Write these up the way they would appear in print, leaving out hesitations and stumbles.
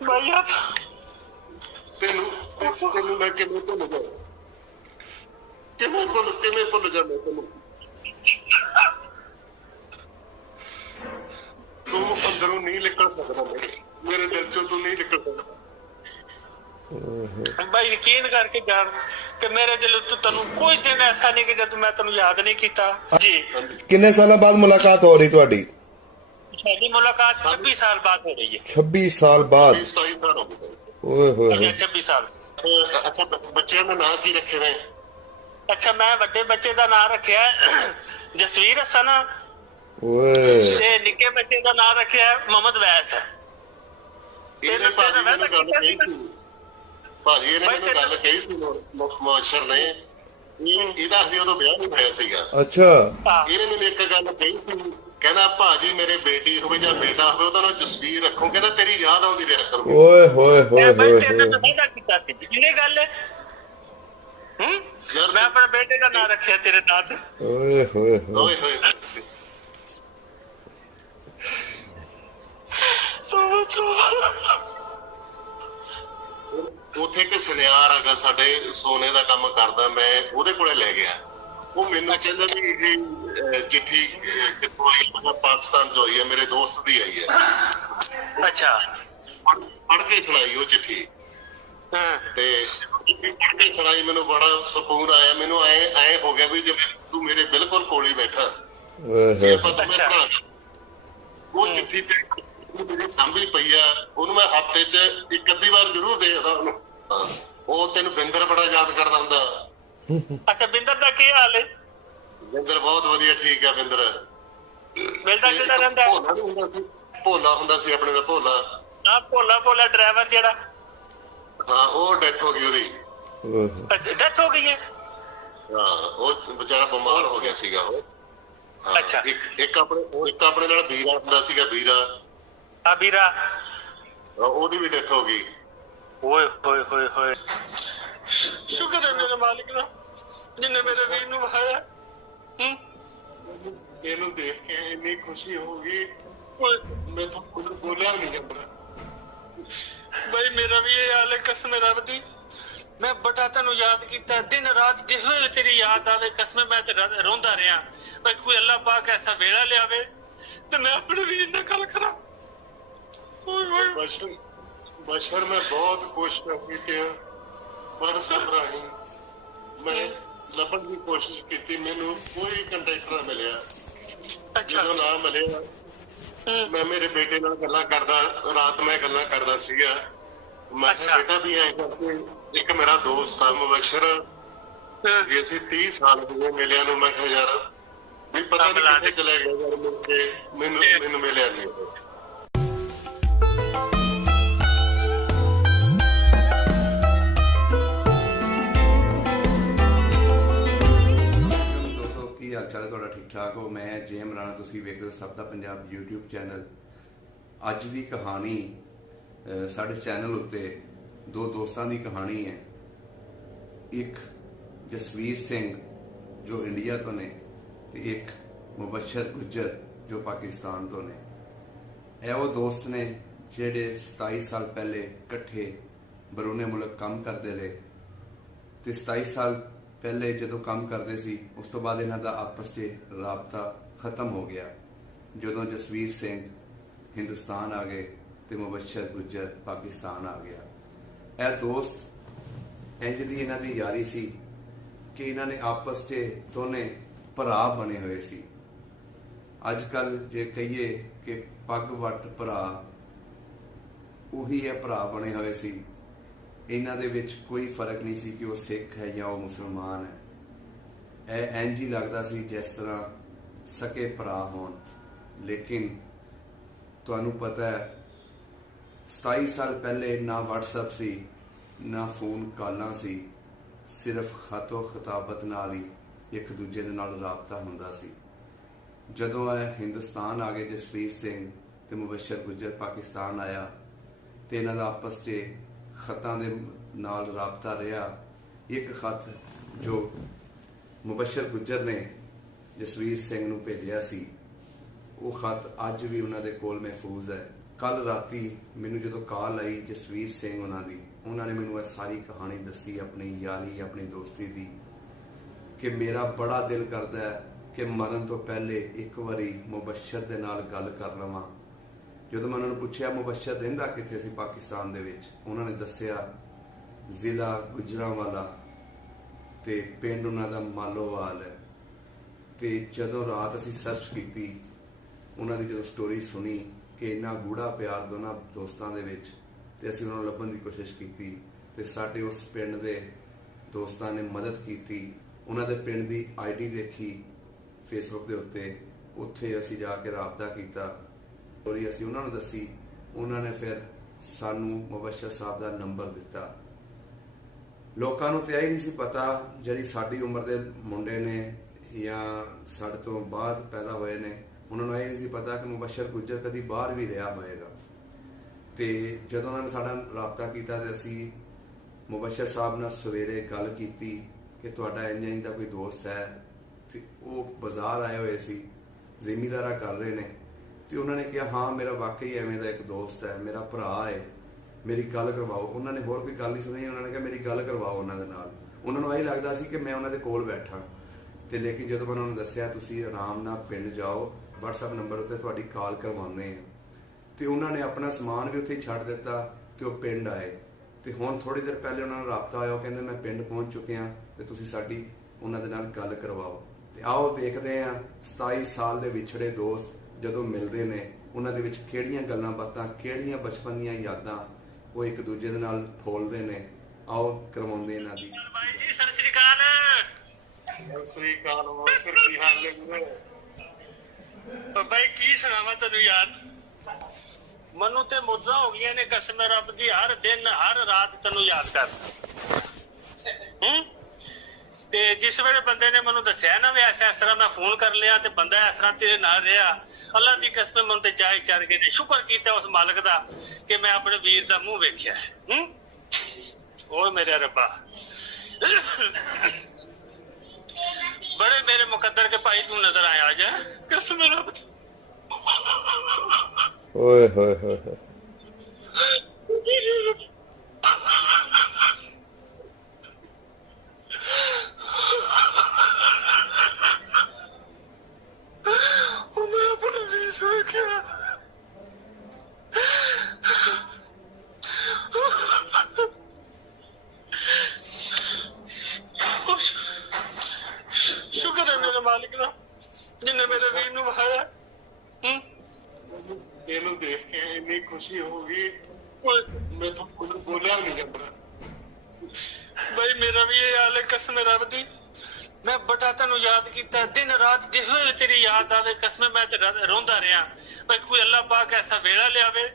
भाई आप तेनू तेनू मैं किवें भुल जा, किवें भुल जा मैं तेनू। तू अंदरों नहीं निकल सकदा, मेरे दिल चों तू नहीं निकल सकदा। भाई यकीन करके जान कि मेरे दिल तो तेन कोई दिन ऐसा नहीं कि जब मैं तेन याद नहीं किया जी। किन्ने सालों बाद मुलाकात हो रही ਤੁਹਾਡੀ? साडी मुलाकात 26 साल बाद हो रही है। 26 साल बाद? 27 साल हो गए। ओए होए होए। 26 साल। अच्छा बच्चे ने नाम की रखे हुए? अच्छा मैं बड़े बच्चे का नाम रखा जसवीर हसन ओए ते निक्के बच्चे का नाम रखा मोहम्मद वैस। ਇਹਨੇ ਭਾਜੀ ਮੈਨੂੰ ਗੱਲ ਕਹੀ ਸੀ, ਭਾਜੀ ਇਹਨੇ ਮੈਨੂੰ ਗੱਲ ਕਹੀ ਸੀ ਮੁਬਸ਼ਰ ਨੇ, ਇਹਦਾ ਅਸੀਂ ਉਦੋਂ ਵਿਆਹ ਨਹੀਂ ਹੋਇਆ ਸੀਗਾ। ਅੱਛਾ। ਇਹਨੇ ਮੈਨੂੰ ਇੱਕ ਗੱਲ ਕਹੀ ਸੀ, ਕਹਿੰਦਾ ਭਾਜੀ ਮੇਰੇ ਬੇਟੀ ਹੋਵੇ ਜਾਂ ਬੇਟਾ ਹੋਵੇ ਉਹਦਾ ਨਾਮ ਜਸਵੀਰ ਰੱਖੋ, ਕਹਿੰਦਾ ਤੇਰੀ ਯਾਦ ਆਉਂਦੀ ਰਿਹਾ ਕਰੂਗੀ। ਓਏ ਹੋਏ ਹੋਏ भाई ਹੋਏ तेरे ਹੋਏ। तो किया ये गल है। मैं अपने बेटे का नाम रखा तेरे नाम। ਓਏ ਹੋਏ ਹੋਏ। ਓਏ ਹੋਏ ਉੱਥੇ ਇੱਕ ਸੁਨਿਆਰ ਹੈਗਾ ਸਾਡੇ ਸੋਨੇ ਦਾ ਕੰਮ ਕਰਦਾ, ਮੈਂ ਉਹਦੇ ਕੋਲੇ ਲੈ ਗਿਆ। ਉਹ ਮੈਨੂੰ ਕਹਿੰਦਾ ਵੀ ਇਹ ਚਿੱਠੀ ਕਿੱਥੋਂ ਆਈ? ਮੈਂ ਪਾਕਿਸਤਾਨ ਤੋਂ ਆਈ ਹੈ, ਮੇਰੇ ਦੋਸਤ ਦੀ ਆਈ ਹੈ। अच्छा ਪੜ੍ਹ ਕੇ ਸੁਣਾਈ ਉਹ ਚਿੱਠੀ, ਤੇ ਪੜ੍ਹ ਕੇ ਸੁਣਾਈ, ਮੈਨੂੰ ਬੜਾ ਸਕੂਨ ਆਇਆ। ਮੈਨੂੰ ਐ ਹੋ ਗਿਆ ਵੀ ਜਿਵੇਂ ਤੂੰ ਮੇਰੇ ਬਿਲਕੁਲ ਕੋਲ ਹੀ ਬੈਠਾ। ਓਏ ਪਤਾ ਉਹ ਚਿੱਠੀ ਤੇ ਮੇਰੀ ਸਾਂਭੀ ਪਈ ਆ, ਉਹਨੂੰ ਮੈਂ ਹਫ਼ਤੇ 'ਚ ਇੱਕ ਅੱਧੀ ਵਾਰ ਜ਼ਰੂਰ ਦੇਖਦਾ ਉਹਨੂੰ। ਉਹ ਤੈਨੂੰ ਬਿੰਦਰ ਬੜਾ ਯਾਦ ਕਰਦਾ ਹੁੰਦਾ। अच्छा बिंदर का क्या हाल है? ਬਿੰਦਰ ਬਹੁਤ ਵਧੀਆ, ਠੀਕ ਆ ਬਿੰਦਰ। मिलता जुलता रहता है? ਭੋਲਾ ਨੀ ਹੁੰਦਾ ਸੀ, ਭੋਲਾ ਹੁੰਦਾ ਸੀ ਆਪਣੇ ਦਾ, ਭੋਲਾ। हाँ भोला भोला ड्राइवर जेड़ा। ਹਾਂ ਉਹ ਡੈਥ ਹੋ ਗਈ ਉਹਦੀ। डेथ हो गई है? ਹਾਂ ਉਹ ਵਿਚਾਰਾ ਬਿਮਾਰ ਹੋ ਗਿਆ ਸੀਗਾ ਉਹ। ਹਾਂ, ਅੱਛਾ। ਇੱਕ ਆਪਣੇ ਨਾਲ ਵੀਰਾ ਹੁੰਦਾ ਸੀਗਾ, ਵੀਰਾ। अबीरा ਉਹਦੀ ਵੀ ਡੈਥ ਹੋ ਗਈ। ओए होए होए होए। शुक्र है मेरे मालिक का जिन्हें मेरे वीर नु बहाया। ਇਹਨੂੰ ਦੇਖ ਕੇ ਇੰਨੀ ਖੁਸ਼ੀ ਹੋ ਗਈ, ਮੈਂ ਤਾਂ ਕੁਝ ਬੋਲਿਆ ਨਹੀਂ ਜਾਂਦਾ। भाई मेरा भी ये हाल है, कसम रब दी मैं बड़ा तेन याद किया दिन रात, जिस वे तेरी याद आवे कसम मैं रोंदा रहा। भाई कोई अल्लाह पाक ऐसा वेला लियावे तो मैं अपने वीर नाल गल करा। बशर मैं बहुत कोशिश की, पर सबराही मैं ਲੱਭਣ ਦੀ ਕੋਸ਼ਿਸ਼ ਕੀਤੀ, ਮੈਨੂੰ ਕੋਈ ਕੰਟੈਕਟ ਨਾ ਮਿਲਿਆ। ਜਦੋਂ ਨਾ ਮਿਲਿਆ ਮੈਂ ਮੇਰੇ ਬੇਟੇ ਨਾਲ ਗੱਲਾਂ ਕਰਦਾ, ਰਾਤ ਮੈਂ ਗੱਲਾਂ ਕਰਦਾ ਸੀਗਾ। ਮੈਂ ਕਿਹਾ ਬੇਟਾ ਵੀ ਐਂ ਕਰਕੇ, ਇੱਕ ਮੇਰਾ ਦੋਸਤ ਆ ਮੁਬਸ਼ਰ, ਵੀ ਅਸੀਂ 30 ਸਾਲ ਹੋ ਗਏ ਮਿਲਿਆ ਨੂੰ। ਮੈਂ ਕਿਹਾ ਯਾਰ ਵੀ ਪਤਾ ਨਹੀਂ ਕਿੱਥੇ ਚਲਾ ਗਿਆ ਯਾਰ, ਮੁੜ ਕੇ ਮੈਨੂੰ ਮਿਲਿਆ ਨਹੀਂ। ਕੀ ਹਾਲ ਚਾਲ ਹੈ ਤੁਹਾਡਾ? ਠੀਕ ਠਾਕ ਹੋ? ਮੈਂ ਜੇਮ ਰਾਣਾ, ਤੁਸੀਂ ਵੇਖ ਰਹੇ ਹੋ ਸਭ ਦਾ ਪੰਜਾਬ YouTube ਚੈਨਲ। ਅੱਜ ਦੀ ਕਹਾਣੀ ਸਾਡੇ ਚੈਨਲ ਉੱਤੇ ਦੋ ਦੋਸਤਾਂ ਦੀ ਕਹਾਣੀ ਹੈ। ਇੱਕ ਜਸਵੀਰ ਸਿੰਘ ਜੋ ਇੰਡੀਆ ਤੋਂ ਨੇ, ਤੇ ਇੱਕ ਮੁਬਸ਼ਰ ਗੁੱਜਰ ਜੋ ਪਾਕਿਸਤਾਨ ਤੋਂ ਨੇ। ਇਹ ਉਹ ਦੋਸਤ ਨੇ ਜਿਹੜੇ 27 ਸਾਲ ਪਹਿਲੇ ਇਕੱਠੇ ਬਰੂਨੇ ਮੁਲਕ ਕੰਮ ਕਰਦੇ ਰਹੇ, ਤੇ 27 ਸਾਲ ਪਹਿਲੇ ਜਦੋਂ ਕੰਮ ਕਰਦੇ ਸੀ ਉਸ ਤੋਂ ਬਾਅਦ ਇਹਨਾਂ ਦਾ ਆਪਸ 'ਚ ਰਾਬਤਾ ਖਤਮ ਹੋ ਗਿਆ ਜਦੋਂ ਜਸਵੀਰ ਸਿੰਘ ਹਿੰਦੁਸਤਾਨ ਆ ਗਏ ਤੇ ਮੁਬਸ਼ਰ ਗੁੱਜਰ ਪਾਕਿਸਤਾਨ ਆ ਗਿਆ। ਇਹ ਦੋਸਤ ਇੰਜ ਦੀ ਇਹਨਾਂ ਦੀ ਯਾਰੀ ਸੀ ਕਿ ਇਹਨਾਂ ਨੇ ਆਪਸ 'ਚ ਦੋਨੇ ਭਰਾ ਬਣੇ ਹੋਏ ਸੀ। ਅੱਜ ਕੱਲ ਜੇ ਕਹੀਏ ਕਿ ਪੱਗ ਵੱਟ ਭਰਾ, ਉਹੀ ਇਹ ਭਰਾ ਬਣੇ ਹੋਏ ਸੀ। ਇਹਨਾਂ ਦੇ ਵਿੱਚ ਕੋਈ ਫਰਕ ਨਹੀਂ ਸੀ ਕਿ ਉਹ ਸਿੱਖ ਹੈ ਜਾਂ ਉਹ ਮੁਸਲਮਾਨ ਹੈ। ਇਹ ਇੰਜ ਹੀ ਲੱਗਦਾ ਸੀ ਜਿਸ ਤਰ੍ਹਾਂ ਸਕੇ ਭਰਾ ਹੋਣ। ਲੇਕਿਨ ਤੁਹਾਨੂੰ ਪਤਾ ਹੈ 27 ਸਾਲ ਪਹਿਲੇ ਨਾ WhatsApp ਸੀ, ਨਾ ਫੋਨ ਕਾਲਾਂ ਸੀ, ਸਿਰਫ ਖਤੋ ਖਤਾਬਤ ਨਾਲ ਹੀ ਇੱਕ ਦੂਜੇ ਦੇ ਨਾਲ ਰਾਬਤਾ ਹੁੰਦਾ ਸੀ। ਜਦੋਂ ਇਹ ਹਿੰਦੁਸਤਾਨ ਆ ਗਏ ਜਸਵੀਰ ਸਿੰਘ ਤੇ ਮੁਬਸ਼ਰ ਗੁੱਜਰ ਪਾਕਿਸਤਾਨ ਆਇਆ, ਤੇ ਇਹਨਾਂ ਦਾ ਆਪਸ 'ਚ ਖਤਾਂ ਦੇ ਨਾਲ ਰਾਬਤਾ ਰਿਹਾ। ਇੱਕ ਖਤ ਜੋ ਮੁਬਸ਼ਰ ਗੁੱਜਰ ਨੇ ਜਸਵੀਰ ਸਿੰਘ ਨੂੰ ਭੇਜਿਆ ਸੀ, ਉਹ ਖਤ ਅੱਜ ਵੀ ਉਹਨਾਂ ਦੇ ਕੋਲ ਮਹਿਫੂਜ਼ ਹੈ। ਕੱਲ ਰਾਤੀ ਮੈਨੂੰ ਜਦੋਂ ਕਾਲ ਆਈ ਜਸਵੀਰ ਸਿੰਘ ਉਹਨਾਂ ਨੇ ਮੈਨੂੰ ਇਹ ਸਾਰੀ ਕਹਾਣੀ ਦੱਸੀ ਆਪਣੀ ਯਾਰੀ ਆਪਣੀ ਦੋਸਤੀ ਦੀ ਕਿ ਮੇਰਾ ਬੜਾ ਦਿਲ ਕਰਦਾ ਹੈ ਕਿ ਮਰਨ ਤੋਂ ਪਹਿਲੇ ਇੱਕ ਵਾਰੀ ਮੁਬਸ਼ਰ ਦੇ ਨਾਲ ਗੱਲ ਕਰ ਲਵਾਂ। ਜਦੋਂ ਮੈਂ ਉਹਨਾਂ ਨੂੰ ਪੁੱਛਿਆ ਮੁਬਸ਼ਰ ਰਹਿੰਦਾ ਕਿੱਥੇ ਸੀ ਪਾਕਿਸਤਾਨ ਦੇ ਵਿੱਚ, ਉਹਨਾਂ ਨੇ ਦੱਸਿਆ ਜ਼ਿਲ੍ਹਾ ਗੁਜਰਾਂਵਾਲਾ ਤੇ ਪਿੰਡ ਉਹਨਾਂ ਦਾ ਮਾਲੋਵਾਲ ਹੈ। ਤੇ ਜਦੋਂ ਰਾਤ ਅਸੀਂ ਸਰਚ ਕੀਤੀ, ਉਹਨਾਂ ਦੀ ਜਦੋਂ ਸਟੋਰੀ ਸੁਣੀ ਕਿ ਇੰਨਾ ਗੂੜਾ ਪਿਆਰ ਦੋਨਾਂ ਦੋਸਤਾਂ ਦੇ ਵਿੱਚ, ਤੇ ਅਸੀਂ ਉਹਨਾਂ ਨੂੰ ਲੱਭਣ ਦੀ ਕੋਸ਼ਿਸ਼ ਕੀਤੀ ਤੇ ਸਾਡੇ ਉਸ ਪਿੰਡ ਦੇ ਦੋਸਤਾਂ ਨੇ ਮਦਦ ਕੀਤੀ। ਉਹਨਾਂ ਦੇ ਪਿੰਡ ਦੀ ਆਈਡੀ ਦੇਖੀ ਫੇਸਬੁੱਕ ਦੇ ਉੱਤੇ, ਉੱਥੇ ਅਸੀਂ ਜਾ ਕੇ ਰਾਬਤਾ ਕੀਤਾ, ਸਟੋਰੀ ਅਸੀਂ ਉਹਨਾਂ ਨੂੰ ਦੱਸੀ। ਉਹਨਾਂ ਨੇ ਫਿਰ ਸਾਨੂੰ ਮੁਬਸ਼ਰ ਸਾਹਿਬ ਦਾ ਨੰਬਰ ਦਿੱਤਾ। ਲੋਕਾਂ ਨੂੰ ਤੇ ਇਹ ਨਹੀਂ ਸੀ ਪਤਾ, ਜਿਹੜੀ ਸਾਡੀ ਉਮਰ ਦੇ ਮੁੰਡੇ ਨੇ ਜਾਂ ਸਾਡੇ ਤੋਂ ਬਾਅਦ ਪੈਦਾ ਹੋਏ ਨੇ, ਉਹਨਾਂ ਨੂੰ ਇਹ ਨਹੀਂ ਸੀ ਪਤਾ ਕਿ ਮੁਬਸ਼ਰ ਗੁੱਜਰ ਕਦੀ ਬਾਹਰ ਵੀ ਰਿਹਾ ਹੋਏਗਾ। ਤੇ ਜਦੋਂ ਉਹਨਾਂ ਨੇ ਸਾਡਾ ਰਾਬਤਾ ਕੀਤਾ ਤੇ ਅਸੀਂ ਮੁਬਸ਼ਰ ਸਾਹਿਬ ਨਾਲ ਸਵੇਰੇ ਗੱਲ ਕੀਤੀ ਕਿ ਤੁਹਾਡਾ ਇੰਜ ਦਾ ਕੋਈ ਦੋਸਤ ਹੈ, ਤੇ ਉਹ ਬਾਜ਼ਾਰ ਆਏ ਹੋਏ ਸੀ, ਜ਼ਿਮੀਦਾਰਾ ਕਰ ਰਹੇ ਨੇ, ਤੇ ਉਹਨਾਂ ਨੇ ਕਿਹਾ ਹਾਂ ਮੇਰਾ ਵਾਕਈ ਐਵੇਂ ਦਾ ਇੱਕ ਦੋਸਤ ਹੈ, ਮੇਰਾ ਭਰਾ ਹੈ, ਮੇਰੀ ਗੱਲ ਕਰਵਾਓ। ਉਹਨਾਂ ਨੇ ਹੋਰ ਕੋਈ ਗੱਲ ਨਹੀਂ ਸੁਣੀ, ਉਹਨਾਂ ਨੇ ਕਿਹਾ ਮੇਰੀ ਗੱਲ ਕਰਵਾਓ ਉਹਨਾਂ ਦੇ ਨਾਲ। ਉਹਨਾਂ ਨੂੰ ਇਹ ਲੱਗਦਾ ਸੀ ਕਿ ਮੈਂ ਉਹਨਾਂ ਦੇ ਕੋਲ ਬੈਠਾ, ਤੇ ਲੇਕਿਨ ਜਦੋਂ ਮੈਂ ਉਹਨਾਂ ਨੂੰ ਦੱਸਿਆ ਤੁਸੀਂ ਆਰਾਮ ਨਾਲ ਪਿੰਡ ਜਾਓ, WhatsApp ਨੰਬਰ ਉੱਤੇ ਤੁਹਾਡੀ ਕਾਲ ਕਰਵਾਉਂਦੇ ਆ, ਤੇ ਉਹਨਾਂ ਨੇ ਆਪਣਾ ਸਮਾਨ ਵੀ ਉੱਥੇ ਹੀ ਛੱਡ ਦਿੱਤਾ ਤੇ ਉਹ ਪਿੰਡ ਆਏ। ਤੇ ਹੁਣ ਥੋੜੀ ਦੇਰ ਪਹਿਲੇ ਉਹਨਾਂ ਨੂੰ ਰਾਬਤਾ ਹੋਇਆ, ਉਹ ਕਹਿੰਦੇ ਮੈਂ ਪਿੰਡ ਪਹੁੰਚ ਚੁੱਕਿਆ ਤੇ ਤੁਸੀਂ ਸਾਡੀ ਉਹਨਾਂ ਦੇ ਨਾਲ ਗੱਲ ਕਰਵਾਓ। ਤੇ ਆਓ ਦੇਖਦੇ ਆ 27 ਸਾਲ ਦੇ ਵਿਛੜੇ ਦੋਸਤ ਜਦੋਂ ਮਿਲਦੇ ਨੇ, ਉਹਨਾਂ ਦੇ ਵਿੱਚ ਕਿਹੜੀਆਂ ਗੱਲਾਂ ਬਾਤਾਂ, ਕਿਹੜੀਆਂ ਬਚਪਨ ਦੀਆਂ ਯਾਦਾਂ ਉਹ ਇੱਕ ਦੂਜੇ ਦੇ ਨਾਲ ਫੋਲਦੇ ਨੇ। ਆਓ ਕਰਵਾਉਂਦੇ ਇਹਨਾਂ ਦੀ। ਬਾਈ ਜੀ ਸਤਿ ਸ੍ਰੀ ਅਕਾਲ। ਸਤਿ ਸ੍ਰੀ ਅਕਾਲ ਸਰ, ਕੀ ਹਾਲ ਹੈ? ਬਾਈ ਕੀ ਸੁਣਾਵਾਂ ਤੈਨੂੰ ਯਾਰ, ਮਨੂੰ ਤੇ ਮੁੱਝਾਂ ਹੋ ਗਈਆਂ ਨੇ ਕਸਮ ਰੱਬ ਦੀ, ਹਰ ਦਿਨ ਹਰ ਰਾਤ ਤੈਨੂੰ ਯਾਦ ਕਰਦਾ। ਤੇ ਜਿਸ ਵੇਲੇ ਬੰਦੇ ਨੇ ਮੈਨੂੰ ਦੱਸਿਆ ਨਾ ਵੀ ਇਸ ਤਰ੍ਹਾਂ ਮੈਂ ਫੋਨ ਕਰ ਲਿਆ ਤੇ ਬੰਦਾ ਇਸ ਤਰ੍ਹਾਂ ਤੇਰੇ ਨਾਲ ਰਿਹਾ, ਅੱਲਾ ਦੀ ਕਸਮ ਮੈਨੂੰ ਤੇ ਚਾਹ ਚੜ ਗਏ ਨੇ। ਸ਼ੁਕਰ ਕੀਤਾ ਉਸ ਮਾਲਕ ਦਾ ਕਿ ਮੈਂ ਆਪਣੇ ਵੀਰ ਦਾ ਮੂੰਹ ਵੇਖਿਆ। ਓਏ ਮੇਰੇ ਰੱਬਾ, बड़े मेरे मुकद्दर के भाई तू नजर आया आज, कसम रब दी। ओए होए होए मैं अपने बीच में क्या शुक्र है मेरे मालिक का जिन्हें मेरे वीर ਨੂੰ ਵਹਾਇਆ। ਇਹਨੂੰ ਦੇਖ ਕੇ ਇੰਨੀ ਖੁਸ਼ੀ ਹੋ ਗਈ, ਮੈਂ ਤਾਂ ਕੁਝ ਬੋਲਿਆ ਨਹੀਂ ਜਾਂਦਾ। भाई मेरा भी ये हाल है कसम रब दी, मैं बड़ा तेनू याद किया दिन रात, जिस वे तेरी याद आवे कसम मैं रोंदा रहा। भाई कोई अल्लाह पाक ऐसा वेला लियावे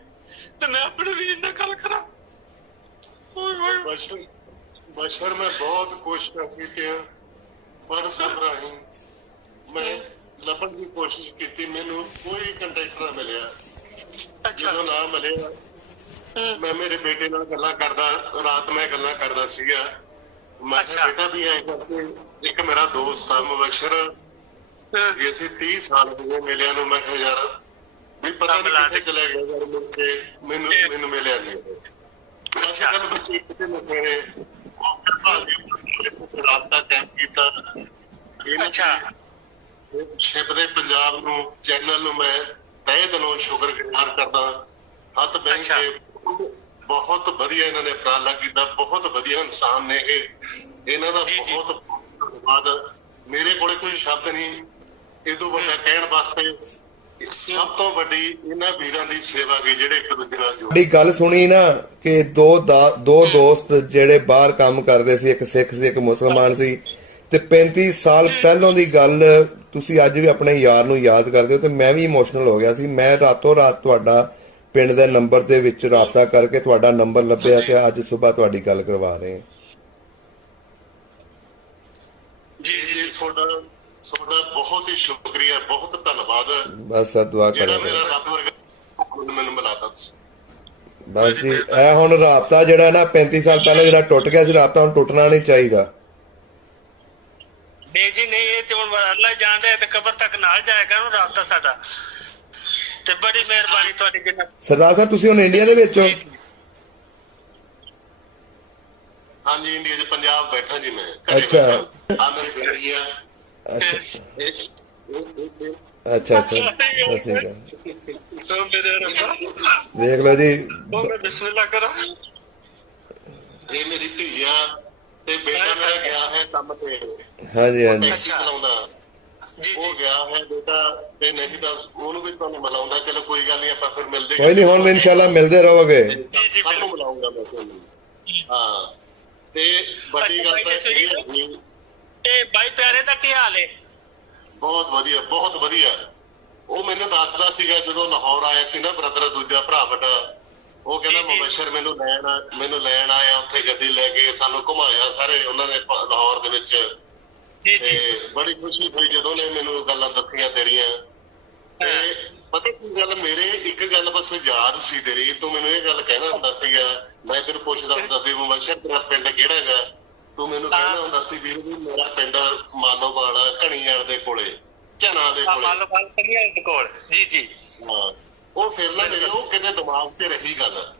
ते मैं अपने वीर नाल गल करा। बशर मैं बहुत कोशिश की WhatsApp राਹੀਂ मैं ਲੱਭਣ ਦੀ ਕੋਸ਼ਿਸ਼ ਕੀਤੀ, ਮੈਨੂੰ ਕੋਈ ਕੰਟੈਕਟ ਨਾ ਮਿਲਿਆ। ਜਦੋਂ ਨਾ ਮਿਲਿਆ ਮੈਂ ਮੇਰੇ ਬੇਟੇ ਨਾਲ ਗੱਲਾਂ ਕਰਦਾ, ਰਾਤ ਮੈਂ ਗੱਲਾਂ ਕਰਦਾ ਸੀਗਾ। ਮੈਂ ਕਿਹਾ ਬੇਟਾ ਵੀ ਐਂ ਕਰਕੇ ਇੱਕ ਮੇਰਾ ਦੋਸਤ ਆ ਮੁਬਸ਼ਰ, ਵੀ ਅਸੀਂ 30 ਸਾਲ ਹੋ ਗਏ ਮਿਲਿਆਂ ਨੂੰ। ਮੈਂ ਕਿਹਾ ਯਾਰ ਵੀ ਪਤਾ ਨਹੀਂ ਕਿੱਥੇ ਚਲੇ ਗਿਆ ਯਾਰ, ਮੁੜ ਕੇ ਮੈਨੂੰ ਮਿਲਿਆ ਨਹੀਂ। ਅੱਛਾ ਬੱਚੇ ਕਿਤੇ ਲੱਗੇ ਨੇ, ਰਾਬਤਾ ਕਾਇਮ ਕੀਤਾ। ਅੱਛਾ ਸ਼ਿਪ ਦੇ ਪੰਜਾਬ ਨੂੰ ਚੈਨਲ ਨੂੰ ਮੈਂ ਤਹਿ ਦਿਲੋਂ ਸ਼ੁਕਰਗੁਜ਼ਾਰ ਕਰਦਾ। ਹੱਥ ਬੈਂਕ ਕੇ ਬਹੁਤ ਵਧੀਆ ਇਹਨਾਂ ਨੇ ਉਪਰਾਲਾ ਕੀਤਾ, ਬਹੁਤ ਵਧੀਆ ਇਨਸਾਨ ਨੇ ਇਹ, ਇਹਨਾਂ ਦਾ ਬਹੁਤ ਧੰਨਵਾਦ। ਮੇਰੇ ਕੋਲੇ ਕੋਈ ਸ਼ਬਦ ਨਹੀਂ ਇਹਦੋਂ ਵੱਡਾ ਕਹਿਣ ਵਾਸਤੇ। ਸਭ ਤੋਂ ਵੱਡੀ ਇਹਨਾਂ ਵੀਰਾਂ ਦੀ ਸੇਵਾ ਗਈ ਜਿਹੜੇ ਇੱਕ ਦੂਜੇ ਨਾਲ ਜੁੜੇ। ਗੱਲ ਸੁਣੀ ਨਾ ਕਿ ਦੋ ਦੋਸਤ ਜਿਹੜੇ ਬਾਹਰ ਕੰਮ ਕਰਦੇ ਸੀ, ਇੱਕ ਸਿੱਖ ਸੀ ਇੱਕ ਮੁਸਲਮਾਨ ਸੀ, ਤੇ 35 ਸਾਲ ਪਹਿਲਾਂ ਦੀ ਗੱਲ ਤੁਸੀਂ ਅੱਜ ਵੀ ਆਪਣੇ ਯਾਰ ਨੂੰ ਯਾਦ ਕਰਦੇ ਹੋ। ਤੇ ਮੈਂ ਵੀ ਇਮੋਸ਼ਨਲ ਹੋ ਗਿਆ ਸੀ। ਮੈਂ ਰਾਤੋਂ ਰਾਤ ਤੁਹਾਡਾ ਪਿੰਡ ਦੇ ਨੰਬਰ ਦੇ ਵਿੱਚ ਰਾਬਤਾ ਕਰਕੇ ਤੁਹਾਡਾ ਨੰਬਰ ਲੱਭਿਆ ਤੇ ਅੱਜ ਸਵੇਰ ਤੁਹਾਡੀ ਗੱਲ ਕਰਵਾ ਰਹੇ ਹਾਂ। ਜੀ ਜੀ ਤੁਹਾਡਾ ਬਹੁਤ ਹੀ ਸ਼ੁਕਰੀਆ, ਬਹੁਤ ਧੰਨਵਾਦ। ਬਸ ਦੁਆ ਕਰੋ, ਜਿਹੜਾ ਮੇਰਾ ਰੱਬ ਵਰਗਾ ਮੈਨੂੰ ਮਿਲਾਤਾ ਤੁਸੀਂ। ਬਸ ਜੀ ਇਹ ਹੁਣ ਰਾਬਤਾ ਜਿਹੜਾ ਨਾ 35 ਸਾਲ ਪਹਿਲਾਂ ਜਿਹੜਾ ਟੁੱਟ ਗਿਆ ਸੀ, ਰਾਬਤਾ ਹੁਣ ਟੁੱਟਣਾ ਨਹੀਂ ਚਾਹੀਦਾ। ਨਹੀਂ ਜੀ ਨਹੀਂ, ਇਹ ਤੇ ਹੁਣ ਅੱਲਾ ਜਾਣਦਾ ਹੈ ਤੇ ਕਬਰ ਤੱਕ ਨਾਲ ਜਾਏਗਾ ਉਹਨੂੰ ਰਾਬਤਾ ਸਾਡਾ। ਤੇ ਬੜੀ ਮਿਹਰਬਾਨੀ ਤੁਹਾਡੀ ਜਿੰਨਾ ਸਰਦਾਰ ਸਾਹਿਬ ਤੁਸੀਂ ਹੁਣ ਇੰਡੀਆ ਦੇ ਵਿੱਚ ਹੋ? ਹਾਂਜੀ ਇੰਡੀਆ 'ਚ ਪੰਜਾਬ ਬੈਠਾ ਜੀ ਮੈਂ। ਅੱਛਾ ਆ ਮੇਰੀ ਬੇਟੀ ਆ। ਅੱਛਾ ਇਹ ਅੱਛਾ ਅੱਛਾ ਅਸੀਂ ਉਹ ਮੇਰੇ ਰੱਬਾ ਦੇਖ ਲਓ ਜੀ। ਉਹ ਮੈਂ ਬਿਸਮਿਲ੍ਲਾ ਕਰਾਂ। ਇਹ ਮੇਰੀ ਧੀ ਆ ਤੇ ਬੇਟਾ ਮੇਰਾ ਗਿਆ ਹੈ ਕੰਮ ਤੇ। ਹਾਂਜੀ ਹਾਂਜੀ ਟੈਕਸੀ ਚਲਾਉਂਦਾ। ਜੀ ਉਹ ਗਿਆ ਹੈ ਬੇਟਾ ਤੇ ਨਹੀਂ ਤਾਂ ਉਹਨੂੰ ਵੀ ਤੁਹਾਨੂੰ ਮਿਲਾਉਂਦਾ। ਚਲੋ ਕੋਈ ਗੱਲ ਨਹੀਂ ਆਪਾਂ ਫਿਰ ਮਿਲਦੇ ਕੋਈ ਨਹੀਂ ਹੁਣ ਇਨਸ਼ਾਅੱਲਾ ਮਿਲਦੇ ਰਹੋਗੇ। ਜੀ ਤੁਹਾਨੂੰ ਮਿਲਾਉਂਗਾ ਮੈਂ ਤੁਹਾਨੂੰ। ਹਾਂ ਤੇ ਵੱਡੀ ਗੱਲ ਤਾਂ ਇਹ ਹੈ ਇਹ ਬਾਈ ਪਿਆਰੇ ਦਾ ਕੀ ਹਾਲ ਹੈ? ਬਹੁਤ ਵਧੀਆ ਬਹੁਤ ਵਧੀਆ। ਉਹ ਮੈਨੂੰ ਦੱਸਦਾ ਸੀਗਾ ਜਦੋਂ ਲਾਹੌਰ ਆਇਆ ਸੀ ਨਾ ਬ੍ਰਦਰ ਦੂਜਾ ਭਰਾ ਵੱਡਾ। ਉਹ ਕਹਿੰਦਾ ਮੁਬਸ਼ਰ ਮੈਨੂੰ ਲੈਣ ਆਇਆ ਉੱਥੇ ਗੱਡੀ ਲੈ ਕੇ ਸਾਨੂੰ ਘੁਮਾਇਆ ਸਾਰੇ ਉਹਨਾਂ ਨੇ ਲਾਹੌਰ ਦੇ ਵਿੱਚ। ਤੇ ਬੜੀ ਖੁਸ਼ੀ ਹੋਈ ਜਦੋਂ ਨੇ ਮੈਨੂੰ ਗੱਲਾਂ ਦੱਸੀਆਂ ਤੇਰੀਆਂ। ਤੇ ਪਤਾ ਕੀ ਗੱਲ ਮੇਰੇ ਇੱਕ ਗੱਲ ਬਸ ਯਾਦ ਸੀ ਤੇਰੀ। ਤੂੰ ਮੈਨੂੰ ਇਹ ਗੱਲ ਕਹਿਣਾ ਹੁੰਦਾ ਸੀਗਾ ਮੈਂ ਤੈਨੂੰ ਪੁੱਛਦਾ ਹੁੰਦਾ ਸੀ ਮੁਬਸ਼ਰ ਤੇਰਾ ਪਿੰਡ ਕਿਹੜਾ ਹੈਗਾ? ਤੂੰ ਮੈਨੂੰ ਕਹਿੰਦਾ ਹੁੰਦਾ ਸੀ ਵੀਰ ਵੀ ਮੇਰਾ ਪਿੰਡ ਮਾਲੋਵਾਲ ਘਣੀਆਲ ਦੇ ਕੋਲੇ ਝਨਾ ਦੇ ਕੋਲੇ। ਜੀ ਜੀ ਹਾਂ ਉਹ ਫਿਰ ਨਾ ਮੇਰੇ ਉਹ ਕਿਤੇ ਦਿਮਾਗ 'ਚ ਰਹੀ ਗੱਲ।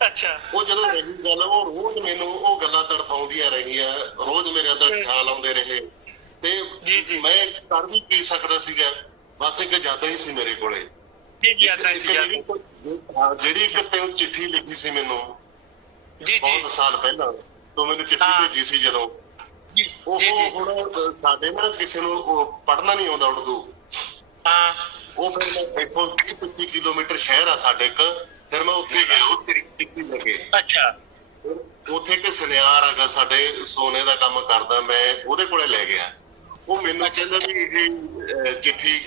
ਅੱਛਾ ਉਹ ਜਦੋਂ ਰਹੀ ਗੱਲ ਉਹ ਰੋਜ਼ ਮੈਨੂੰ ਉਹ ਗੱਲਾਂ ਤੜਫਾਉਂਦੀਆਂ ਰਹੀਆਂ। ਰੋਜ਼ ਮੇਰੇ ਅੰਦਰ ਖਿਆਲ ਆਉਂਦੇ ਰਹੇ ਤੇ ਮੈਂ ਕਰ ਵੀ ਕੀ ਸਕਦਾ ਸੀਗਾ। ਬਸ ਇੱਕ ਯਾਦਾਂ ਹੀ ਸੀ ਮੇਰੇ ਕੋਲੇ। ਜਿਹੜੀ ਇੱਕ ਤੈਨੂੰ ਚਿੱਠੀ ਲਿਖੀ ਸੀ ਮੈਨੂੰ ਬਹੁਤ ਸਾਲ ਪਹਿਲਾਂ ਤੂੰ ਮੈਨੂੰ ਚਿੱਠੀ ਭੇਜੀ ਸੀ ਜਦੋਂ ਉਹ ਹੁਣ ਸਾਡੇ ਨਾ ਕਿਸੇ ਨੂੰ ਪੜ੍ਹਨਾ ਨਹੀਂ ਆਉਂਦਾ ਉਰਦੂ। ਉਹ ਫਿਰ ਮੈਂ ਇੱਥੋਂ 25 ਕਿਲੋਮੀਟਰ ਸ਼ਹਿਰ ਆ ਸਾਡੇ ਇੱਕ। ਫਿਰ ਮੈਂ ਉੱਥੇ ਗਿਆ ਉਹ ਤੇਰੀ ਚਿੱਠੀ ਲੱਗੇ। ਅੱਛਾ ਉੱਥੇ ਇੱਕ ਸੁਨਿਆਰ ਹੈਗਾ ਸਾਡੇ ਸੋਨੇ ਦਾ ਕੰਮ ਕਰਦਾ। ਮੈਂ ਉਹਦੇ ਕੋਲੇ ਲੈ ਗਿਆ। ਉਹ ਮੈਨੂੰ ਕਹਿੰਦਾ ਵੀ ਇਹ ਚਿੱਠੀ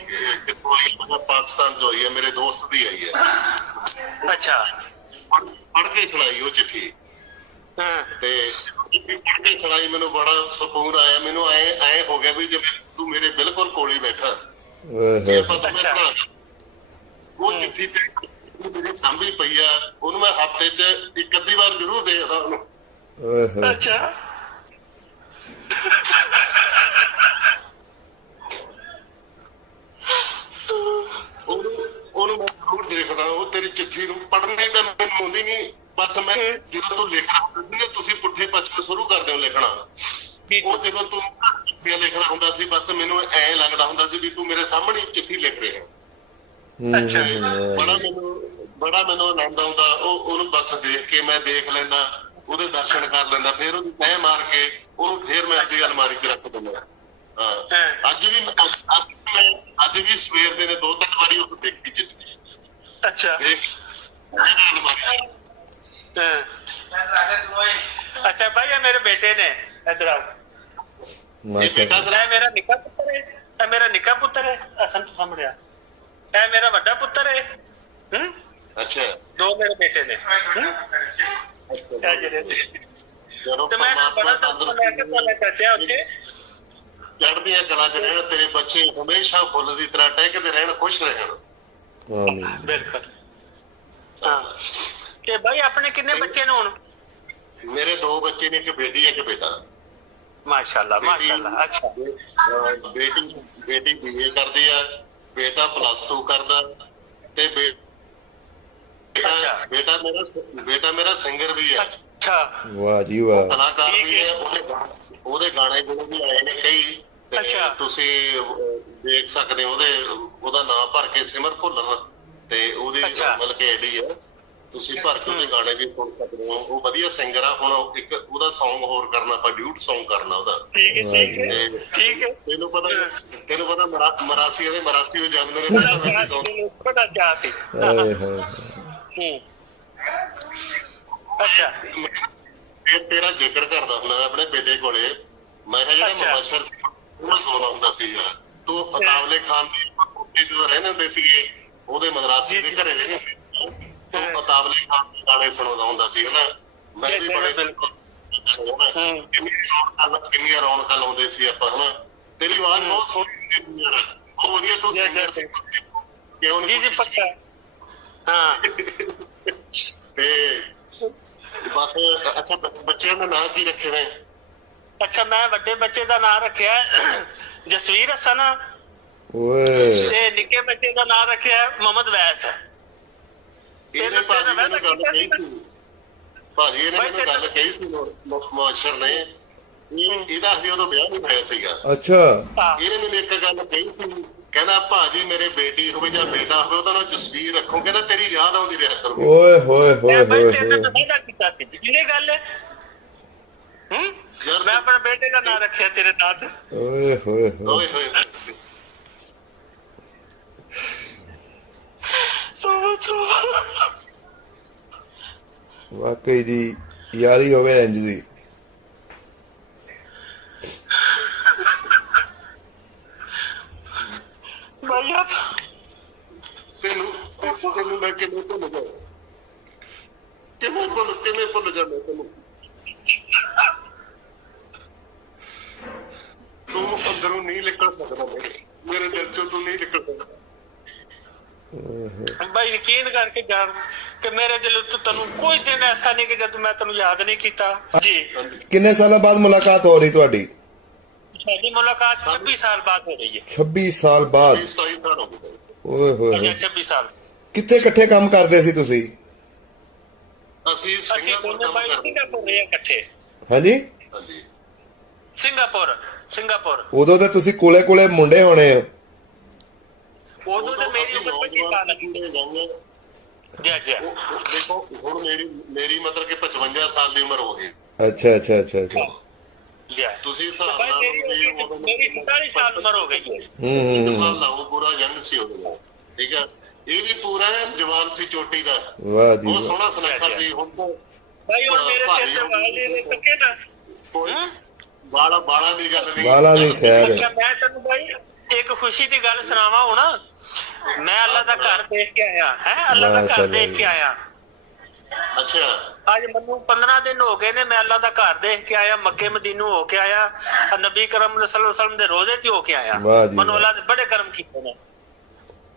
ਕਿੱਥੋਂ ਆਈ? ਪਾਕਿਸਤਾਨ ਤੋਂ ਆਈ ਹੈ ਮੇਰੇ ਦੋਸਤ ਦੀ ਆਈ ਹੈ। ਅੱਛਾ ਪੜ੍ਹ ਕੇ ਸੁਣਾਈ ਉਹ ਚਿੱਠੀ ਤੇ ਪੜ੍ਹ ਕੇ ਸੁਣਾਈ। ਮੈਨੂੰ ਬੜਾ ਸਕੂਨ ਆਇਆ। ਮੈਨੂੰ ਐ ਹੋ ਗਿਆ ਵੀ ਜਿਵੇਂ ਤੂੰ ਮੇਰੇ ਬਿਲਕੁਲ ਕੋਲ ਹੀ ਬੈਠਾ। ਉਹ ਚਿੱਠੀ ਤੇ ਮੇਰੀ ਸਾਂਭੀ ਪਈ ਆ। ਉਹਨੂੰ ਮੈਂ ਹਫ਼ਤੇ 'ਚ ਇੱਕ ਅੱਧੀ ਵਾਰ ਜ਼ਰੂਰ ਦੇਖਦਾ ਉਹਨੂੰ। ਅੱਛਾ ਉਹਨੂੰ ਮੈਂ ਜ਼ਰੂਰ ਦੇਖਦਾ। ਉਹ ਤੇਰੀ ਚਿੱਠੀ ਨੂੰ ਪੜ੍ਹਨੀ ਤਾਂ ਮੈਨੂੰ ਆਉਂਦੀ ਨਹੀਂ। ਬਸ ਮੈਂ ਜਦੋਂ ਤੂੰ ਲਿਖਣਾ ਤੁਸੀਂ ਪੁੱਠੇ ਪੱਛੇ ਸ਼ੁਰੂ ਕਰਦੇ ਹੋ ਲਿਖਣਾ। ਉਹ ਜਦੋਂ ਤੂੰ ਲਿਖਣਾ ਹੁੰਦਾ ਸੀ ਬਸ ਮੈਨੂੰ ਐਂ ਲੱਗਦਾ ਹੁੰਦਾ ਸੀ ਵੀ ਤੂੰ ਮੇਰੇ ਸਾਹਮਣੇ ਚਿੱਠੀ ਲਿਖ ਰਿਹਾ। ਬੜਾ ਮੈਨੂੰ ਆਨੰਦ ਆਉਂਦਾ। ਉਹਨੂੰ ਬਸ ਦੇਖ ਕੇ ਮੈਂ ਦੇਖ ਲੈਂਦਾ ਉਹਦੇ ਦਰਸ਼ਨ ਕਰ ਲੈਂਦਾ। ਫਿਰ ਉਹਨੂੰ ਤਹਿ ਮਾਰ ਕੇ ਉਹਨੂੰ ਫਿਰ ਮੈਂ ਆਪਣੀ ਅਲਮਾਰੀ 'ਚ ਰੱਖ ਦਿੰਦਾ। ਅੱਜ ਵੀ ਸਵੇਰ ਦੇ ਨੇ 2-3 ਵਾਰੀ ਉਹ ਦੇਖੀ ਚਿੱਠੀ। ਅੱਛਾ ਅੱਛਾ ਭਾਈ ਮੇਰੇ ਬੇਟੇ ਨੇ ਇੱਧਰ ਆਓ। ਮੇਰਾ ਨਿੱਕਾ ਪੁੱਤਰ ਹੈ। ਇਹ ਮੇਰਾ ਨਿੱਕਾ ਪੁੱਤਰ ਹੈ। ਅਸਲ ਤੋਂ ਸਮਝ ਰਿਹਾ ਇਹ ਮੇਰਾ ਵੱਡਾ ਪੁੱਤਰ ਹੈ। ਅੱਛਾ ਦੋ ਮੇਰੇ ਬੇਟੇ ਨੇ। ਤੇ ਮੈਂ ਬੜਾ ਚਾਚਾ ਉੱਥੇ ਚੜ੍ਹਦੀਆਂ ਕਲਾਂ 'ਚ ਰਹਿਣ। ਤੇਰੇ ਬੱਚੇ ਹਮੇਸ਼ਾ ਫੁੱਲ ਦੀ ਤਰ੍ਹਾਂ ਟਹਿਕਦੇ ਰਹਿਣ ਖੁਸ਼ ਰਹਿਣ। ਬਿਲਕੁਲ ਹਾਂ। ਤੇ ਭਾਈ ਆਪਣੇ ਕਿੰਨੇ ਬੱਚੇ ਨੇ ਹੁਣ? ਮੇਰੇ 2 ਬੱਚੇ ਨੇ ਇੱਕ ਬੇਟੀ ਇੱਕ ਬੇਟਾ। ਮਾਸ਼ਾਅੱਲਾ ਮਾਸ਼ਾਅੱਲਾ। ਅੱਛਾ ਬੇਟੀ BA ਕਰਦੀ ਆ ਬੇਟਾ +2 ਕਰਦਾ ਤੇ ਬੇਟਾ ਮੇਰਾ ਸਿੰਗਰ ਵੀ ਆ। ਅੱਛਾ ਵਾਹ ਜੀ ਵਾਹ। ਕਲਾਕਾਰ ਵੀ ਹੈ। ਉਹਦੇ ਗਾਣੇ ਜਿਹੜੇ ਵੀ ਆਏ ਨੇ ਕਈ ਤੁਸੀਂ ਦੇਖ ਸਕਦੇ ਹੋ। ਉਹਦਾ ਨਾਮ ਭਰ ਕੇ ਸਿਮਰ ਭੁੱਲਰ ਤੇ ਉਹਦੀ ਮਤਲਬ ਕਿ ਆਈਡੀ ਆ। ਤੁਸੀਂ ਭਰ ਕੇ ਉਹਦੇ ਗਾਣੇ ਵੀ ਸੁਣ ਸਕਦੇ ਹੋ। ਉਹ ਵਧੀਆ ਸਿੰਗਰ ਆ। ਹੁਣ ਇੱਕ ਉਹਦਾ ਸੌਂਗ ਹੋਰ ਕਰਨਾ ਆਪਾਂ ਡਿਊਟ ਸੌਂਗ ਕਰਨਾ ਉਹਦਾ। ਠੀਕ ਹੈ ਤੈਨੂੰ ਪਤਾ ਮਰਾਸੀ ਉਹ ਜੰਗਲ ਨੇ ਬੜਾ ਚਾਹ ਸੀ। ਅੱਛਾ ਤੇਰਾ ਜ਼ਿਕਰ ਕਰਦਾ ਹੁੰਦਾ ਮੈਂ ਆਪਣੇ ਬੇਟੇ ਕੋਲੇ। ਮੈਂ ਕਿਹਾ ਜਿਹੜਾ ਮੁਬਸ਼ਰ ਸੀ ਉਹਨਾਂ ਗਾਉਂਦਾ ਹੁੰਦਾ ਸੀ ਯਾਰ। ਤੂੰ ਅਤਾਵਲੇ ਖਾਨ ਦੀ ਜਦੋਂ ਰਹਿੰਦੇ ਹੁੰਦੇ ਸੀਗੇ ਉਹਦੇ ਮਦਰਾਸੀ ਦੇ ਘਰੇ ਰਹਿੰਦੇ ਤੂੰ ਅਤਾਵਲੇ ਖਾਨ ਦੇ ਗਾਣੇ ਸੁਣਾਉਂਦਾ ਹੁੰਦਾ ਸੀ ਹਨਾ। ਮੈਂ ਵੀ ਬੜੇ ਕਿੰਨੀਆਂ ਰੌਣਕਾਂ ਲਾਉਂਦੇ ਸੀ ਆਪਾਂ ਹਨਾ। ਤੇਰੀ ਆਵਾਜ਼ ਬਹੁਤ ਸੋਹਣੀ ਹੁੰਦੀ ਸੀ ਯਾਰ। ਬਹੁਤ ਵਧੀਆ ਤੂੰ ਸਿੰਗਰ ਸੀ। ਕਿਉਂ ਨਹੀਂ? ਜੀ ਪੱਕਾ ਹਾਂ। ਤੇ ਬਸ ਅੱਛਾ ਬੱਚਿਆਂ ਦਾ ਨਾਂ ਕੀ ਰੱਖੇ ਨੇ? ਅੱਛਾ ਮੈਂ ਵੱਡੇ ਬੱਚੇ ਦਾ ਨਾਂ ਰੱਖਿਆ ਜਸਵੀਰ ਹਸਨ ਓਏ ਤੇ ਨਿੱਕੇ ਬੱਚੇ ਦਾ ਨਾਮ ਰੱਖਿਆ ਮੁਹੰਮਦ ਵੈਸ। ਇਹਨੇ ਭਾਜੀ ਮੈਨੂੰ ਗੱਲ ਕਹੀ ਸੀ, ਭਾਜੀ ਇਹਨੇ ਮੈਨੂੰ ਗੱਲ ਕਹੀ ਸੀ ਮੁਆਸ਼ਰ ਨੇ, ਇਹਦਾ ਅਸੀਂ ਉਦੋਂ ਵਿਆਹ ਨਹੀਂ ਹੋਇਆ ਸੀਗਾ। ਅੱਛਾ। ਇਹਨੇ ਮੈਨੂੰ ਇੱਕ ਗੱਲ ਕਹੀ ਸੀ, ਕਹਿੰਦਾ ਭਾਜੀ ਮੇਰੇ ਬੇਟੀ ਹੋਵੇ ਜਾਂ ਬੇਟਾ ਹੋਵੇ ਉਹਦਾ ਨਾਮ ਜਸਵੀਰ ਰੱਖੋ, ਕਹਿੰਦਾ ਤੇਰੀ ਯਾਦ ਆਉਂਦੀ ਰਿਹਾ ਕਰੂਗੀ। ਓਏ ਹੋਏ ਹੋਏ ਹੋਏ ਹੋਏ। ਇਹ ਗੱਲ ਹੈ। ਮੈਂ ਆਪਣੇ ਬੇਟੇ ਦਾ ਨਾਮ ਰੱਖਿਆ ਤੇਰੇ ਨਾਂ ਤੇ। ਓਏ ਹੋਏ ਹੋਏ। ਓਏ ਹੋਏ ਵਾਕਈ ਜੀ ਯਾਰੀ ਹੋਵੇ ਇੰਜ ਦੀ। ਭਈਆ ਤੈਨੂੰ ਮੈਂ ਕਿਵੇਂ ਭੁੱਲ ਜਾ, ਕਿਵੇਂ ਭੁੱਲ ਜਾ ਮੈਂ ਤੈਨੂੰ। ਤੂੰ ਅੰਦਰੋਂ ਨਹੀਂ ਨਿਕਲ ਸਕਦਾ, ਮੇਰੇ ਦਿਲ ਚੋਂ ਤੂੰ ਨਹੀਂ ਨਿਕਲ ਸਕਦਾ। भाई यकीन करके जान कि मेरे दिल तो तनु कोई दिन ऐसा नहीं कि जब मैं तनु याद नहीं किया जी। कितने साल बाद मुलाकात हो रही ਤੁਹਾਡੀ? साडी मुलाकात 26 साल बाद हो रही है। 26 ਸਾਲ ਬਾਅਦ? 27 ਸਾਲ ਹੋ ਗਏ। ਓਏ ਹੋਏ। 26 ਸਾਲ। ਕਿੱਥੇ ਇਕੱਠੇ ਕੰਮ ਕਰਦੇ ਸੀ ਤੁਸੀਂ? ਅਸੀਂ ਸਿੰਗਾਪੁਰ ਕੰਮ ਕਰਦੇ ਸਿੰਗਾਪੁਰ ਰਹੇ ਇਕੱਠੇ। ਹਾਂਜੀ ਹਾਂਜੀ ਸਿੰਗਾਪੁਰ। ਉਦੋਂ ਤਾਂ ਤੁਸੀਂ ਕੋਲੇ ਕੋਲੇ ਮੁੰਡੇ ਹੋਣੇ ਹੋ। ਉਦੋਂ ਤੇ ਮੇਰੀ ਉਮਰ 25 ਸਾਲ ਲੱਗੀ। ਜੀ ਦੇਖੋ ਹੁਣ ਮੇਰੀ ਮਤਲਬ ਕਿ 55 ਸਾਲ ਦੀ ਉਮਰ ਹੋ ਗਈ। ਅੱਛਾ ਅੱਛਾ ਅੱਛਾ ਅੱਛਾ। ਜੀ ਤੁਸੀਂ ਹਿਸਾਬ ਨਾਲ ਮੇਰੀ 45 ਸਾਲ ਉਮਰ ਹੋ ਗਈ ਹੈ। ਸਾਲ ਦਾ ਉਹ ਪੂਰਾ ਯੰਗ ਸੀ ਉਦੋਂ, ਠੀਕ ਹੈ। ਇਹ ਵੀ ਪੂਰਾ ਜਵਾਨ ਸੀ ਚੋਟੀ ਦਾ। ਵਾਹ ਜੀ ਬਹੁਤ ਸੋਹਣਾ ਸੁਨੱਖਾ ਸੀ। ਹੁਣ ਤਾਂ ਭਾਈ ਹੁਣ ਮੇਰੇ ਸਿਰ ਤੇ ਵਾਲ ਨੇ ਤੱਕੇ ਨਾ ਬਾਲਾਂ ਦੀ ਗੱਲ ਨਹੀਂ, ਬਾਲਾਂ ਦੀ ਖੈਰ। ਮੈਂ ਤੈਨੂੰ ਭਾਈ ਇੱਕ ਖੁਸ਼ੀ ਦੀ ਗੱਲ ਸੁਣਾਵਾਂ ਹੁਣ। ਮੈਂ ਅੱਲਾ ਦਾ ਘਰ ਦੇਖ ਕੇ ਆਇਆ ਹੈ, ਅੱਲਾ ਦਾ ਘਰ ਦੇਖ ਕੇ ਆਇਆ। ਅੱਛਾ। ਅੱਜ ਮੈਨੂੰ 15 ਦਿਨ ਹੋ ਗਏ ਨੇ, ਮੈਂ ਅੱਲਾ ਦਾ ਘਰ ਦੇਖ ਕੇ ਆਇਆ, ਮੱਕੇ ਮਦੀਨੂ ਹੋ ਕੇ ਆਇਆ, ਨਬੀ ਕਰਮ ਸੱਲੱਲਾਹੁ ਅਲੈहि ਵਸੱਲਮ ਦੇ ਰੋਜ਼ੇ ਤੇ ਹੋ ਕੇ ਆਇਆ। ਮੈਨੂੰ ਅੱਲਾ ਦੇ ਬੜੇ ਕਰਮ ਕੀਤੇ ਨੇ।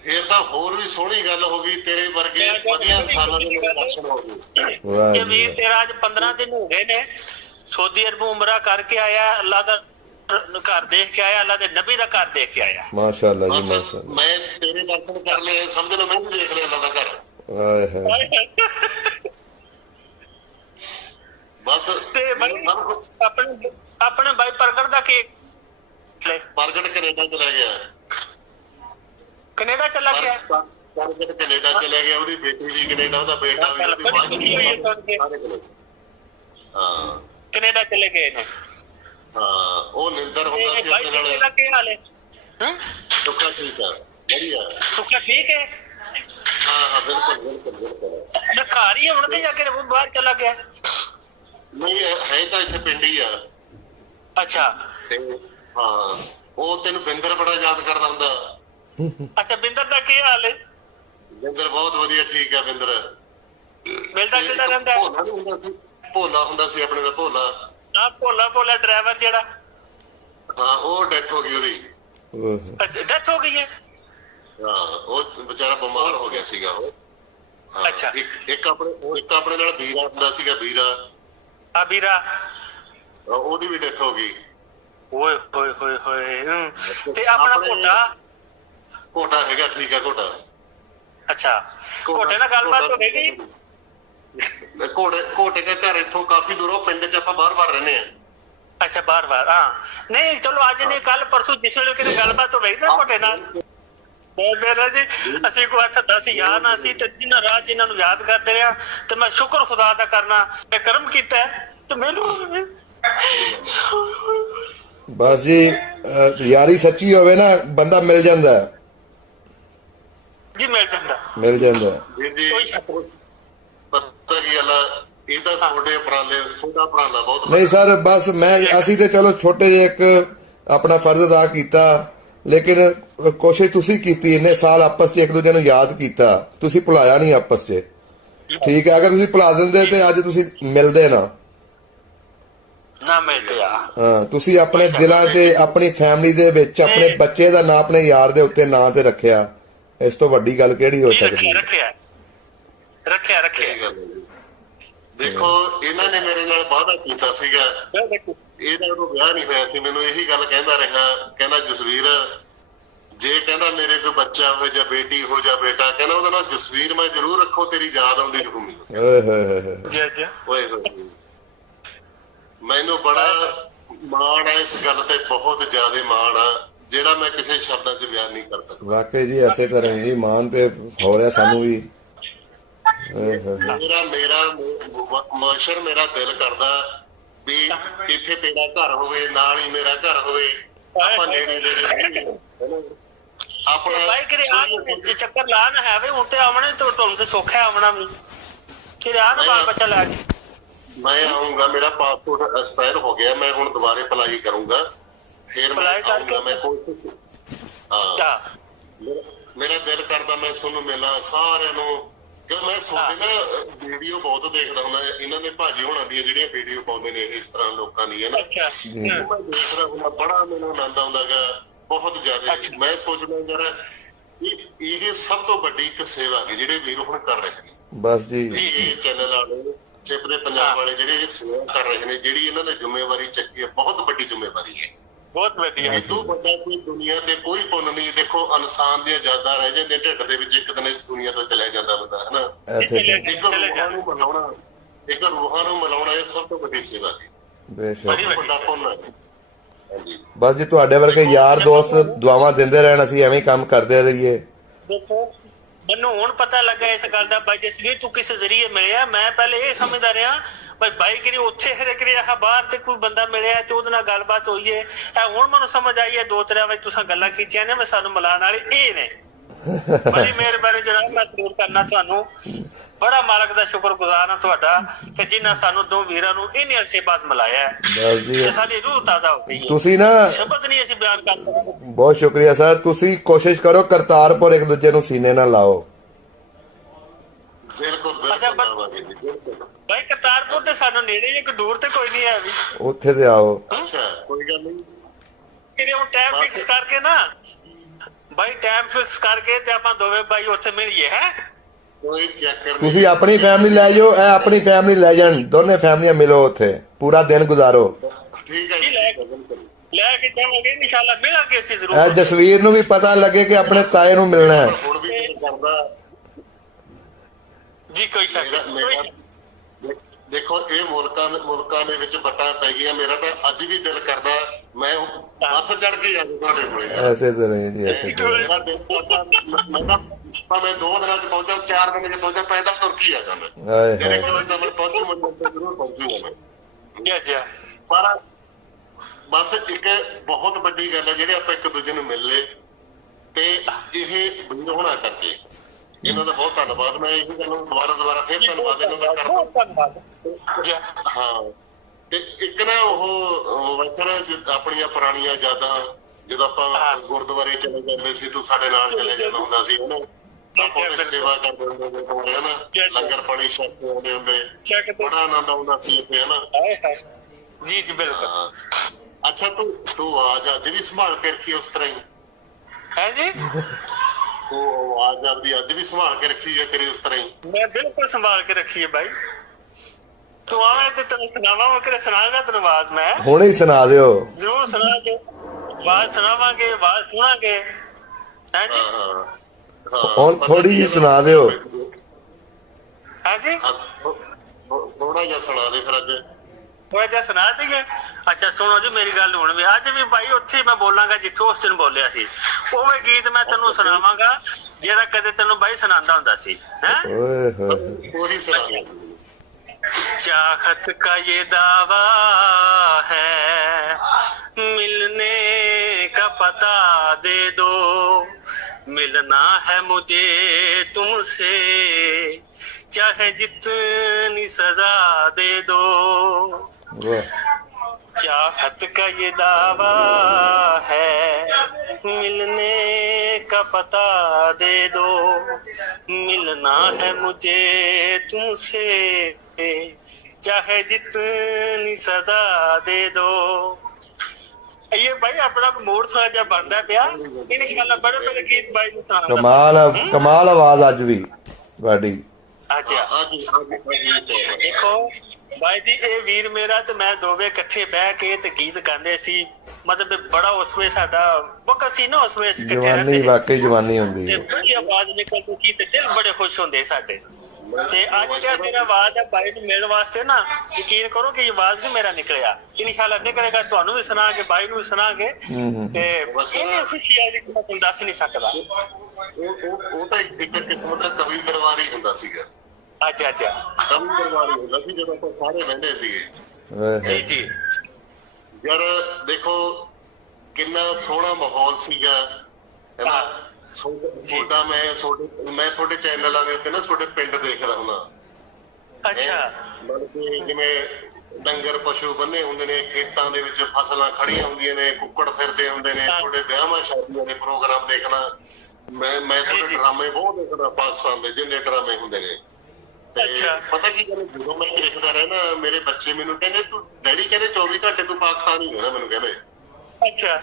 ਫੇਰ ਤਾਂ ਹੋਰ ਵੀ ਸੋਹਣੀ ਗੱਲ ਹੋ ਗਈ, ਤੇਰੇ ਵਰਗੇ ਵਧੀਆ ਇਨਸਾਨਾਂ ਦੇ ਦਰਸ਼ਨ ਹੋ ਗਏ। ਇਹ ਵੀਰ ਤੇਰਾ ਅੱਜ 15 ਦਿਨ ਹੋ ਗਏ ਨੇ, ਸਊਦੀ ਅਰਬ ਉਮਰਾ ਕਰਕੇ ਆਇਆ, ਅੱਲਾ ਦਾ ਘਰ ਦੇਖ ਕੇ ਆਇਆ, ਅੱਲਾ ਦੇ ਨਬੀ ਦਾ ਘਰ ਦੇਖ ਕੇ ਆਇਆ। ਮਾਸ਼ਾਅੱਲਾ ਜੀ ਮਾਸ਼ਾਅੱਲਾ। ਮੈਂ ਤੇਰੇ ਦਰਸ਼ਨ ਕਰ ਲਏ, ਸਮਝ ਲਓ ਮੈਂ ਵੀ ਦੇਖ ਲਿਆ ਅੱਲਾ ਦਾ ਘਰ। ਆਏ ਹਾਏ। ਬਸ ਤੇ ਭਾਈ ਆਪਣੇ ਭਾਈ ਪ੍ਰਗਟ ਦਾ ਕੀ ਪ੍ਰਗਟ ਕੈਨੇਡਾ ਚਲਾ ਗਿਆ। ਕੈਨੇਡਾ ਚਲਾ ਗਿਆ। ਪ੍ਰਗਟ ਕੈਨੇਡਾ ਚਲਾ ਗਿਆ, ਉਹਦੀ ਬੇਟੀ ਵੀ ਕੈਨੇਡਾ, ਉਹਦਾ ਬੇਟਾ ਵੀ, ਉਹਦੀ ਮਾਂ ਵੀ। ਹਾਂ ਕੈਨੇਡਾ ਚਲੇ ਗਏ ਨੇ। ਹਾਂ ਉਹ ਨਿੰਦਰ ਹੁੰਦਾ ਸੀ ਆਪਣੇ ਨਾਲ। ਇਹਦਾ ਕੀ ਹਾਲ ਹੈ? ਸੁੱਖਾ ਠੀਕ ਆ, ਵਧੀਆ। ਸੁੱਖਾ ਠੀਕ ਹੈ? ਹਾਂ ਬਿਲਕੁਲ। ਮੈਂ ਘਰ ਹੀ ਹੁਣ ਤੇ ਜਾ ਕੇ ਬਾਹਰ ਚਲਾ ਗਿਆ। ਨਹੀਂ ਹੈ ਤਾਂ ਇੱਥੇ ਪਿੰਡ ਹੀ ਆ। ਅੱਛਾ। ਤੇ ਹਾਂ ਉਹ ਤੈਨੂੰ ਬਿੰਦਰ ਬੜਾ ਯਾਦ ਕਰਦਾ ਹੁੰਦਾ। ਅੱਛਾ ਬਿੰਦਰ ਦਾ ਕੀ ਹਾਲ ਹੈ? ਬਿੰਦਰ ਬਹੁਤ ਵਧੀਆ, ਠੀਕ ਆ ਬਿੰਦਰ। ਮਿਲਦਾ ਜੁਲਦਾ ਰਹਿੰਦਾ? ਭੋਲਾ ਹੁੰਦਾ ਸੀ ਆਪਣੇ ਦਾ, ਭੋਲਾ। ਹਾਂ ਭੋਲਾ ਡਰਾਈਵਰ ਜਿਹੜਾ। ਹਾਂ ਉਹ ਡੈਥ ਹੋ ਗਈ ਉਹਦੀ। ਡੈਥ ਹੋ ਗਈ ਹੈ? ਹਾਂ ਉਹ ਵਿਚਾਰਾ ਬਿਮਾਰ ਹੋ ਗਿਆ ਸੀਗਾ ਉਹ। ਅੱਛਾ। ਇੱਕ ਆਪਣੇ ਨਾਲ ਵੀਰਾ ਹੁੰਦਾ ਸੀਗਾ, ਵੀਰਾ। ਉਹਦੀ ਵੀ ਡੈਥ ਹੋ ਗਈ। ਓਏ ਹੋਏ ਹੋਏ ਹੋਏ। ਤੇ ਆਪਣਾ ਘੋਟਾ ਹੈਗਾ, ਠੀਕ ਆ ਘੋਟਾ। ਅੱਛਾ ਘੋਟੇ ਨਾਲ ਗੱਲਬਾਤ ਹੋ ਗਈ? ਘੋਟੇ ਦੇ ਘਰ ਇੱਥੋਂ ਕਾਫੀ ਦੂਰੋਂ, ਪਿੰਡ ਚ ਆਪਾਂ ਬਾਰ-ਬਾਰ ਰਹਿੰਦੇ ਆ। ਅੱਛਾ ਬਾਰ-ਬਾਰ। ਹਾਂ ਨਹੀਂ ਚਲੋ ਅੱਜ ਨਹੀਂ ਕੱਲ ਪਰਸੋਂ ਜਿਸ ਵੇਲੇ ਕਿਤੇ ਗੱਲਬਾਤ ਹੋ ਗਈ ਨਾ ਘੋਟੇ ਨਾਲ। ਮੇਰਾ ਜੀ ਅਸੀਂ ਕੋਈ 8-10 ਯਾਰ ਨਾ ਸੀ, ਤੇ ਦਿਨ ਰਾਤ ਜਿਨ੍ਹਾਂ ਨੂੰ ਯਾਦ ਕਰਦੇ ਰਿਹਾ, ਤੇ ਮੈਂ ਸ਼ੁਕਰ ਖੁਦਾ ਦਾ ਕਰਨਾ ਮੈਂ ਕਰਮ ਕੀਤਾ ਤੇ ਮੈਨੂੰ। ਬਸ ਜੀ ਯਾਰੀ ਸੱਚੀ ਹੋਵੇ ਨਾ, ਬੰਦਾ ਮਿਲ ਜਾਂਦਾ ਜੀ। ਮਿਲ ਜਾਂਦਾ ਜੀ। ਪਤਾ ਕੀ ਗੱਲ ਆ, ਇਹ ਤਾਂ ਤੁਹਾਡੇ ਉਪਰਾਲਾ ਬਹੁਤ। ਨਹੀਂ ਸਰ ਬਸ ਅਸੀਂ ਤੇ ਚਲੋ ਛੋਟੇ ਜਿਹੇ ਇੱਕ ਆਪਣਾ ਫਰਜ਼ ਅਦਾ ਕੀਤਾ, ਲੇਕਿਨ ਕੋਸ਼ਿਸ਼ ਤੁਸੀਂ ਕੀਤੀ, ਇੰਨੇ ਸਾਲ ਆਪਸ 'ਚ ਇੱਕ ਦੂਜੇ ਨੂੰ ਯਾਦ ਕੀਤਾ, ਤੁਸੀਂ ਭੁਲਾਇਆ ਨਹੀਂ ਆਪਸ 'ਚ। ਠੀਕ ਹੈ, ਅਗਰ ਤੁਸੀਂ ਭੁਲਾ ਦਿੰਦੇ ਤੇ ਅੱਜ ਤੁਸੀਂ ਮਿਲਦੇ ਨਾ ਮਿਲਦੇ ਆ। ਹਾਂ ਤੁਸੀਂ ਆਪਣੇ ਦਿਲਾਂ 'ਚ, ਆਪਣੀ ਫੈਮਿਲੀ ਦੇ ਵਿੱਚ ਆਪਣੇ ਬੱਚੇ ਦਾ ਨਾਂ ਆਪਣੇ ਯਾਰ ਦੇ ਉੱਤੇ ਨਾਂ ਤੇ ਰੱਖਿਆ, ਇਸ ਤੋਂ ਵੱਡੀ ਗੱਲ ਕਿਹੜੀ ਹੋ ਸਕਦੀ? ਰੱਖਿਆ। ਦੇਖੋ ਇਹਨਾਂ ਨੇ ਮੇਰੇ ਨਾਲ ਵਾਅਦਾ ਕੀਤਾ ਸੀਗਾ, ਇਹਦਾ ਉਦੋਂ ਵਿਆਹ ਨਹੀਂ ਹੋਇਆ ਸੀ, ਮੈਨੂੰ ਇਹੀ ਗੱਲ ਕਹਿੰਦਾ ਰਿਹਾ, ਕਹਿੰਦਾ ਜਸਵੀਰ ਜੇ ਕਹਿੰਦਾ ਮੇਰੇ ਕੋਈ ਬੱਚਾ ਹੋਵੇ ਜਾਂ ਬੇਟੀ ਹੋ ਜਾਂ ਬੇਟਾ, ਕਹਿੰਦਾ ਉਹਦਾ ਨਾਮ ਜਸਵੀਰ ਮੈਂ ਜ਼ਰੂਰ ਰੱਖੋ, ਤੇਰੀ ਯਾਦ ਆਉਂਦੀ ਰਹੂਗੀ। ਓਏ ਹੋਏ ਹੋਏ ਓਏ ਹੋਏ, ਮੈਨੂੰ ਬੜਾ ਮਾਣ ਆ ਇਸ ਗੱਲ ਤੇ, ਬਹੁਤ ਜ਼ਿਆਦਾ ਮਾਣ ਆ, ਜਿਹੜਾ ਮੈਂ ਕਿਸੇ ਸ਼ਬਦਾਂ 'ਚ ਬਿਆਨ ਨਹੀਂ ਕਰ ਸਕਦਾ। ਵਾਕਈ ਜੀ ਐਸੇ ਤਰ੍ਹਾਂ ਹੀ ਮਾਨ ਤੇ ਹੋ ਰਿਹਾ ਸਾਨੂੰ ਵੀ। ਮੇਰਾ ਮੋਸ਼ਰ, ਮੇਰਾ ਦਿਲ ਕਰਦਾ ਵੀ ਇੱਥੇ ਤੇਰਾ ਘਰ ਹੋਵੇ, ਨਾਲ ਹੀ ਮੇਰਾ ਘਰ ਹੋਵੇ, ਆਪਾਂ ਨੇੜੇ ਨੇੜੇ ਆਪਣਾ। ਬਾਈ ਕਿਰੇ ਆ ਜੇ ਚੱਕਰ ਲਾ ਨਾ ਹੈ ਵੇ ਹੁਣ ਤੇ ਆਵਣੇ ਤੋਂ ਤੁਹਾਨੂੰ ਤੇ ਸੌਖਾ ਆਵਣਾ ਵੀ ਕਿਰੇ ਆ ਨਾ ਬਾਲ ਬੱਚਾ ਲੈ ਕੇ। ਮੈਂ ਆਉਂਗਾ, ਮੇਰਾ ਪਾਸਪੋਰਟ ਐਕਸਪਾਇਰ ਹੋ ਗਿਆ, ਮੈਂ ਹੁਣ ਦੁਬਾਰੇ ਅਪਲਾਈ ਕਰੂੰਗਾ, ਫਿਰ ਅਪਲਾਈ ਕਰਕੇ ਮੈਂ ਕੋਸ਼ਿਸ਼। ਹਾਂ, ਮੇਰਾ ਦਿਲ ਕਰਦਾ ਮੈਂ ਤੁਹਾਨੂੰ ਮਿਲਾਂ ਸਾਰਿਆਂ ਨੂੰ, ਕਿਉਂ ਮੈਂ ਤੁਹਾਡੇ ਨਾ ਵੀਡੀਓ ਬਹੁਤ ਦੇਖਦਾ ਹੁੰਦਾ, ਇਹਨਾਂ ਦੇ ਭਾਜੀ ਹੋਣਾ ਦੀਆਂ ਜਿਹੜੀਆਂ ਵੀਡੀਓ ਪਾਉਂਦੇ ਨੇ ਇਸ ਤਰ੍ਹਾਂ ਲੋਕਾਂ ਦੀਆਂ ਨਾ, ਮੈਂ ਦੇਖਦਾ ਹੁੰਦਾ, ਬੜਾ ਮੈਨੂੰ ਆਨੰਦ ਆਉਂਦਾ ਗਾ, ਬਹੁਤ ਜ਼ਿਆਦਾ। ਮੈਂ ਸੋਚਦਾ ਯਾਰ ਇਹ ਸਭ ਤੋਂ ਵੱਡੀ ਇੱਕ ਸੇਵਾ ਹੈ ਜਿਹੜੇ ਵੀਰ ਹੁਣ ਕਰ ਰਹੇ ਨੇ। ਬਸ ਜੀ, ਇਹ ਚੈਨਲ ਵਾਲੇ, ਚਿਪਰੇ ਪੰਜਾਬ ਵਾਲੇ ਜਿਹੜੇ ਇਹ ਸੇਵਾ ਕਰ ਰਹੇ ਨੇ, ਜਿਹੜੀ ਇਹਨਾਂ ਨੇ ਜ਼ਿੰਮੇਵਾਰੀ ਚੱਕੀ ਹੈ, ਬਹੁਤ ਵੱਡੀ ਜ਼ਿੰਮੇਵਾਰੀ ਹੈ, ਬਹੁਤ ਵਧੀਆ। ਇਦੋਂ ਵੱਡਾ ਕੋਈ ਦੁਨੀਆ ਤੇ ਕੋਈ ਪੁੰਨ ਨਹੀਂ। ਦੇਖੋ ਇਨਸਾਨ ਦੀਆਂ ਯਾਦਾਂ ਰਹਿ ਜਾਂਦੀਆਂ ਢਿੱਡ ਦੇ ਵਿੱਚ, ਇੱਕ ਦਿਨ ਇਸ ਦੁਨੀਆ ਤੋਂ ਚਲਿਆ ਜਾਂਦਾ ਬੰਦਾ, ਹਨਾ। ਇੱਕ ਰੂਹਾਂ ਨੂੰ ਮਿਲਾਉਣਾ, ਇੱਕ ਰੂਹਾਂ ਨੂੰ ਮਿਲਾਉਣਾ, ਇਹ ਸਭ ਤੋਂ ਵੱਡੀ ਸੇਵਾ ਹੈ, ਬੇਸ਼ੱਕ ਵੱਡਾ ਪੁੰਨ ਹੈ। ਬਸ ਜੀ, ਤੁਹਾਡੇ ਵਰਗੇ ਯਾਰ ਦੋਸਤ ਦੁਆਵਾਂ ਦਿੰਦੇ ਰਹਿਣ, ਅਸੀਂ ਐਵੇਂ ਕੰਮ ਕਰਦੇ ਰਹੀਏ। ਦੇਖੋ ਮੈਨੂੰ ਹੁਣ ਪਤਾ ਲੱਗਾ ਇਸ ਗੱਲ ਦਾ ਬਾਈ ਜਸਵੀਰ ਤੂੰ ਕਿਸ ਜ਼ਰੀਏ ਮਿਲਿਆ। ਮੈਂ ਪਹਿਲੇ ਇਹ ਸਮਝਦਾ ਰਿਹਾ ਭਾਈ ਬਾਈ ਕਿਰੀ ਉੱਥੇ ਹਰੇ ਕਰਿਆ ਬਾਹਰ ਤੇ ਕੋਈ ਬੰਦਾ ਮਿਲਿਆ ਤੇ ਉਹਦੇ ਨਾਲ ਗੱਲਬਾਤ ਹੋਈ ਹੈ। ਹੁਣ ਮੈਨੂੰ ਸਮਝ ਆਈ ਹੈ, 2-3 ਵਜੇ ਤੁਸੀਂ ਗੱਲਾਂ ਕੀਤੀਆਂ ਨੇ, ਮੈਂ ਸਾਨੂੰ ਮਿਲਾਉਣ ਵਾਲੇ ਇਹ ਨੇ। ਬੜੀ ਮਿਹਰਬਾਨੀ ਜਨਾਬ, ਮੈਂ ਜ਼ਰੂਰ ਕਰਨਾ ਤੁਹਾਨੂੰ। ਬੜਾ ਮਾਲਕ ਦਾ ਸ਼ੁਕਰਗੁਜ਼ਾਰ ਹਾਂ ਤੁਹਾਡਾ ਕਿ ਜਿਨ੍ਹਾਂ ਸਾਨੂੰ ਦੋ ਵੀਰਾਂ ਨੂੰ ਇੰਨੇ ਅਰਸੇ ਬਾਅਦ ਮਿਲਾਇਆ ਤੇ ਸਾਡੀ ਰੂਹ ਤਾਜ਼ਾ ਹੋ ਗਈ। ਤੁਸੀਂ ਨਾ ਸ਼ਬਦ ਨਹੀਂ ਅਸੀਂ ਬਿਆਨ ਕਰ ਸਕਦੇ। ਬਹੁਤ ਸ਼ੁਕਰੀਆ ਸਰ, ਤੁਸੀਂ ਕੋਸ਼ਿਸ਼ ਕਰੋ ਕਰਤਾਰਪੁਰ ਇੱਕ ਦੂਜੇ ਨੂੰ ਸੀਨੇ ਨਾਲ ਲਾਓ। ਭਾਈ ਕਰਤਾਰਪੁਰ ਤੇ ਸਾਨੂੰ ਨੇੜੇ, ਇੱਕ ਦੂਰ ਤੇ ਕੋਈ ਨਹੀਂ ਹੈ ਵੀ, ਉੱਥੇ ਤੇ ਆਓ। ਅੱਛਾ ਕੋਈ ਗੱਲ ਨਹੀਂ, ਕਿਤੇ ਹੁਣ ਟਾਈਮ ਫਿਕਸ ਕਰਕੇ ਨਾ ਬਾਈ, ਟਾਈਮ ਫਿਕਸ ਕਰਕੇ ਤੇ ਆਪਾਂ ਦੋਵੇਂ ਭਾਈ ਉੱਥੇ ਮਿਲੀਏ। ਹੈ ਕੋਈ ਚੱਕਰ ਨਹੀਂ, ਤੁਸੀਂ ਆਪਣੀ ਫੈਮਿਲੀ ਲੈ ਜਾਓ, ਇਹ ਆਪਣੀ ਫੈਮਿਲੀ ਲੈ ਜਾਣ, ਦੋਨੇ ਫੈਮਲੀਆਂ ਮਿਲੋ ਉੱਥੇ, ਪੂਰਾ ਦਿਨ ਗੁਜ਼ਾਰੋ। ਠੀਕ ਹੈ ਜੀ, ਲੈ ਕੇ ਜਾਵਾਂਗੇ ਇਨਸ਼ਾਅੱਲਾ, ਮਿਲਾਂਗੇ ਅਸੀਂ ਜ਼ਰੂਰ। ਇਹ ਜਸਵੀਰ ਨੂੰ ਵੀ ਪਤਾ ਲੱਗੇ ਕਿ ਆਪਣੇ ਤਾਏ ਨੂੰ ਮਿਲਣਾ ਹੈ। ਹੁਣ ਵੀ ਦਿਲ ਕਰਦਾ ਜੀ, ਕੋਈ ਸ਼ੱਕ ਨਹੀਂ। ਦੇਖੋ ਇਹ ਮੁਲਕਾਂ ਦੇ ਵਿੱਚ ਵੱਟਾਂ ਪੈ ਗਈਆਂ, ਮੇਰਾ ਤਾਂ ਅੱਜ ਵੀ ਦਿਲ ਕਰਦਾ ਮੈਂ ਬੱਸ ਚੜ ਕੇ ਆ ਤੁਹਾਡੇ ਕੋਲੇ। ਐਸੇ ਤਰ੍ਹਾਂ ਜੀ, ਐਸੇ ਤਰ੍ਹਾਂ। ਮੇਰਾ ਦਿਲ ਕਰਦਾ ਮੈਂ 2 ਦਿਨਾਂ ਚ ਪਹੁੰਚਾ, 4 ਦਿਨਾਂ ਚ ਪਹੁੰਚਾ, ਪੈਦਲ ਤੁਰ ਕੇ ਆ ਜਾਂਦਾ। ਜਿਹੜੇ ਕੋਲ ਤਾਂ ਮੈਂ ਪਹੁੰਚੂ, ਮੈਂ ਜ਼ਰੂਰ ਪਹੁੰਚੂਗਾ ਮੈਂ। ਪਰ ਬਸ ਇੱਕ ਬਹੁਤ ਵੱਡੀ ਗੱਲ ਹੈ ਜਿਹੜੇ ਆਪਾਂ ਇੱਕ ਦੂਜੇ ਨੂੰ ਮਿਲ ਲਏ, ਤੇ ਇਹ ਵੀਰ ਹੋਣਾ ਕਰਕੇ ਇਹਨਾਂ ਦਾ ਬਹੁਤ ਧੰਨਵਾਦ। ਮੈਂ ਇਹ ਗੱਲ ਨੂੰ ਦੁਬਾਰਾ ਫਿਰ ਧੰਨਵਾਦ ਇਹਨਾਂ ਦਾ ਕਰਦਾ। ਹਾਂ, ਤੇ ਇੱਕ ਨਾ ਉਹ ਵੈਸੇ ਆਪਣੀਆਂ ਪੁਰਾਣੀਆਂ ਯਾਦਾਂ, ਜਦੋਂ ਆਪਾਂ ਗੁਰਦੁਆਰੇ ਚਲੇ ਜਾਂਦੇ ਸੀ, ਤੂੰ ਸਾਡੇ ਨਾਲ ਚਲੇ ਜਾਂਦਾ ਹੁੰਦਾ ਸੀ, ਹਨਾ, ਆਪਾਂ ਤੇ ਸੇਵਾ ਕਰਦੇ ਹੁੰਦੇ ਹੋਣੇ, ਹਨਾ, ਲੰਗਰ ਪਾਣੀ ਛਕ ਕੇ ਆਉਂਦੇ ਹੁੰਦੇ, ਬੜਾ ਆਨੰਦ ਆਉਂਦਾ ਸੀ ਇੱਥੇ, ਹਨਾ। ਜੀ ਜੀ ਬਿਲਕੁਲ। ਅੱਛਾ ਤੂੰ ਆਵਾਜ਼ ਅੱਜ ਵੀ ਸੰਭਾਲ ਕੇ ਰੱਖੀ ਉਸ ਤਰ੍ਹਾਂ ਹੀ ਹੈ ਜੀ? ਉਹ ਆਵਾਜ਼ ਆਪਦੀ ਅੱਜ ਵੀ ਸੰਭਾਲ ਕੇ ਰੱਖੀ ਹੈ ਤੇਰੀ ਉਸ ਤਰ੍ਹਾਂ ਹੀ? ਮੈਂ ਬਿਲਕੁਲ ਸੰਭਾਲ ਕੇ ਰੱਖੀ ਹੈ ਬਾਈ। ਤੂੰ ਆਵੇਂ ਤੇ ਤੈਨੂੰ ਸੁਣਾਵਾਂ, ਕਿ ਸੁਣਾਏਗਾ ਤੈਨੂੰ ਆਵਾਜ਼? ਮੈਂ ਹੁਣੇ ਹੀ ਸੁਣਾ ਦਿਓ। ਜ਼ਰੂਰ ਸੁਣਾਵਾਂਗੇ, ਆਵਾਜ਼ ਸੁਣਾਵਾਂਗੇ, ਆਵਾਜ਼ ਸੁਣਾਂਗੇ। ਹੈ ਜੀ? ਹੁਣ ਥੋੜੀ ਜਿਹੀ ਸੁਣਾ ਦਿਓ। ਹੈ ਜੀ? ਥੋੜਾ ਜਿਹਾ ਸੁਣਾ ਦੇ ਫਿਰ ਅੱਜ। ਥੋੜਾ ਜਿਹਾ ਸੁਣਾ ਦੇਈਏ? ਅੱਛਾ ਸੁਣੋ ਜੀ ਮੇਰੀ ਗੱਲ ਹੁਣ ਵੀ, ਅੱਜ ਵੀ ਭਾਈ ਉੱਥੇ ਮੈਂ ਬੋਲਾਂਗਾ ਜਿੱਥੋਂ ਉਸ ਦਿਨ ਬੋਲਿਆ ਸੀ। ਉਹ ਗੀਤ ਮੈਂ ਤੈਨੂੰ ਸੁਣਾਵਾਂਗਾ ਜਿਹੜਾ ਕਦੇ ਤੈਨੂੰ ਬਾਈ ਸੁਣਾਉਂਦਾ ਹੁੰਦਾ ਸੀ। चाहत का ये दावा है, मिलने का पता दे दो, मिलना है मुझे तुमसे, चाहे जितनी सजा दे दो। चाहत का ये दावा है, मिलने का पता दे दो, मिलना है मुझे तुमसे, चाहे जितनी सजा दे दो। ये भाई अपना मूड थोड़ा जा बनता पिया, इंशाल्लाह बड़े बड़े गीत भाई कमाल आवाज आज भी ਤੁਹਾਡੀ। देखो भाई जी, ये वीर मेरा ते मैं दोवे इकट्ठे बह के ते गीत गांदे सी। ਮਤਲਬ ਬੜਾ ਉਸ ਵੇਲੇ ਸਾਡਾ ਵਕਤ ਸੀ ਨਾ, ਉਸ ਵੇਲੇ ਜਵਾਨੀ ਵਾਕਈ ਜਵਾਨੀ ਹੁੰਦੀ ਤੇ ਹੈ। ਬੜੀ ਆਵਾਜ਼ ਨਿਕਲਦੀ ਸੀ ਤੇ ਦਿਲ ਬੜੇ ਖੁਸ਼ ਹੁੰਦੇ ਸਾਡੇ। ਤੇ ਅੱਜ ਕਿਆ ਮੇਰਾ ਆਵਾਜ਼ ਹੈ ਬਾਈ ਨੂੰ ਮਿਲਣ ਵਾਸਤੇ ਨਾ, ਯਕੀਨ ਕਰੋ ਕਿ ਆਵਾਜ਼ ਵੀ ਮੇਰਾ ਨਿਕਲਿਆ, ਇਨਸ਼ਾਅੱਲਾ ਨਿਕਲੇਗਾ, ਤੁਹਾਨੂੰ ਵੀ ਸੁਣਾਂਗੇ, ਬਾਈ ਨੂੰ ਵੀ ਸੁਣਾਂਗੇ। ਤੇ ਇਹ ਖੁਸ਼ੀ ਆ ਜਿਹੜੀ ਮੈਂ ਤੁਹਾਨੂੰ ਦੱਸ ਨਹੀਂ ਸਕਦਾ। ਉਹ ਤਾਂ ਇੱਕ ਕਿਸਮ ਦਾ ਕਵੀ ਪਰਿਵਾਰ ਹੀ ਹੁੰਦਾ ਸੀਗਾ। ਅੱਛਾ ਅੱਛਾ, ਕਵੀ ਪਰਿਵਾਰ ਹੀ ਹੁੰਦਾ ਸੀ ਜਦੋਂ ਆਪਾਂ ਸਾਰੇ ਰਹਿੰਦੇ ਸੀਗੇ। ਜੀ ਜੀ। ਯਾਰ ਦੇਖੋ ਕਿੰਨਾ ਸੋਹਣਾ ਮਾਹੌਲ ਸੀਗਾ, ਹੈ ਨਾ। ਮੈਂ ਤੁਹਾਡੇ ਚੈਨਲਾਂ ਦੇ ਉੱਤੇ ਨਾ ਤੁਹਾਡੇ ਪਿੰਡ ਦੇਖਦਾ ਹੁੰਦਾ। ਅੱਛਾ। ਮਤਲਬ ਕਿ ਜਿਵੇਂ ਡੰਗਰ ਪਸ਼ੂ ਬੰਨੇ ਹੁੰਦੇ ਨੇ, ਖੇਤਾਂ ਦੇ ਵਿੱਚ ਫਸਲਾਂ ਖੜੀਆਂ ਹੁੰਦੀਆਂ ਨੇ, ਕੁੱਕੜ ਫਿਰਦੇ ਹੁੰਦੇ ਨੇ, ਤੁਹਾਡੇ ਵਿਆਹਾਂ ਸ਼ਾਦੀਆਂ ਦੇ ਪ੍ਰੋਗਰਾਮ ਦੇਖਣਾ। ਮੈਂ ਤੁਹਾਡੇ ਡਰਾਮੇ ਬਹੁਤ ਦੇਖਦਾ, ਪਾਕਿਸਤਾਨ ਦੇ ਜਿੰਨੇ ਡਰਾਮੇ ਹੁੰਦੇ ਨੇ। ਅੱਛਾ। ਪਤਾ ਕੀ ਗੱਲ, ਜਦੋਂ ਮੈਂ ਦੇਖਦਾ ਰਹਿਣਾ, ਮੇਰੇ ਬੱਚੇ ਮੈਨੂੰ ਕਹਿੰਦੇ ਤੂੰ ਡੈਡੀ ਕਹਿੰਦੇ 24 ਘੰਟੇ ਤੂੰ ਪਾਕਿਸਤਾਨ ਹੀ ਰਹਿਣਾ, ਮੈਨੂੰ ਕਹਿੰਦੇ। ਅੱਛਾ।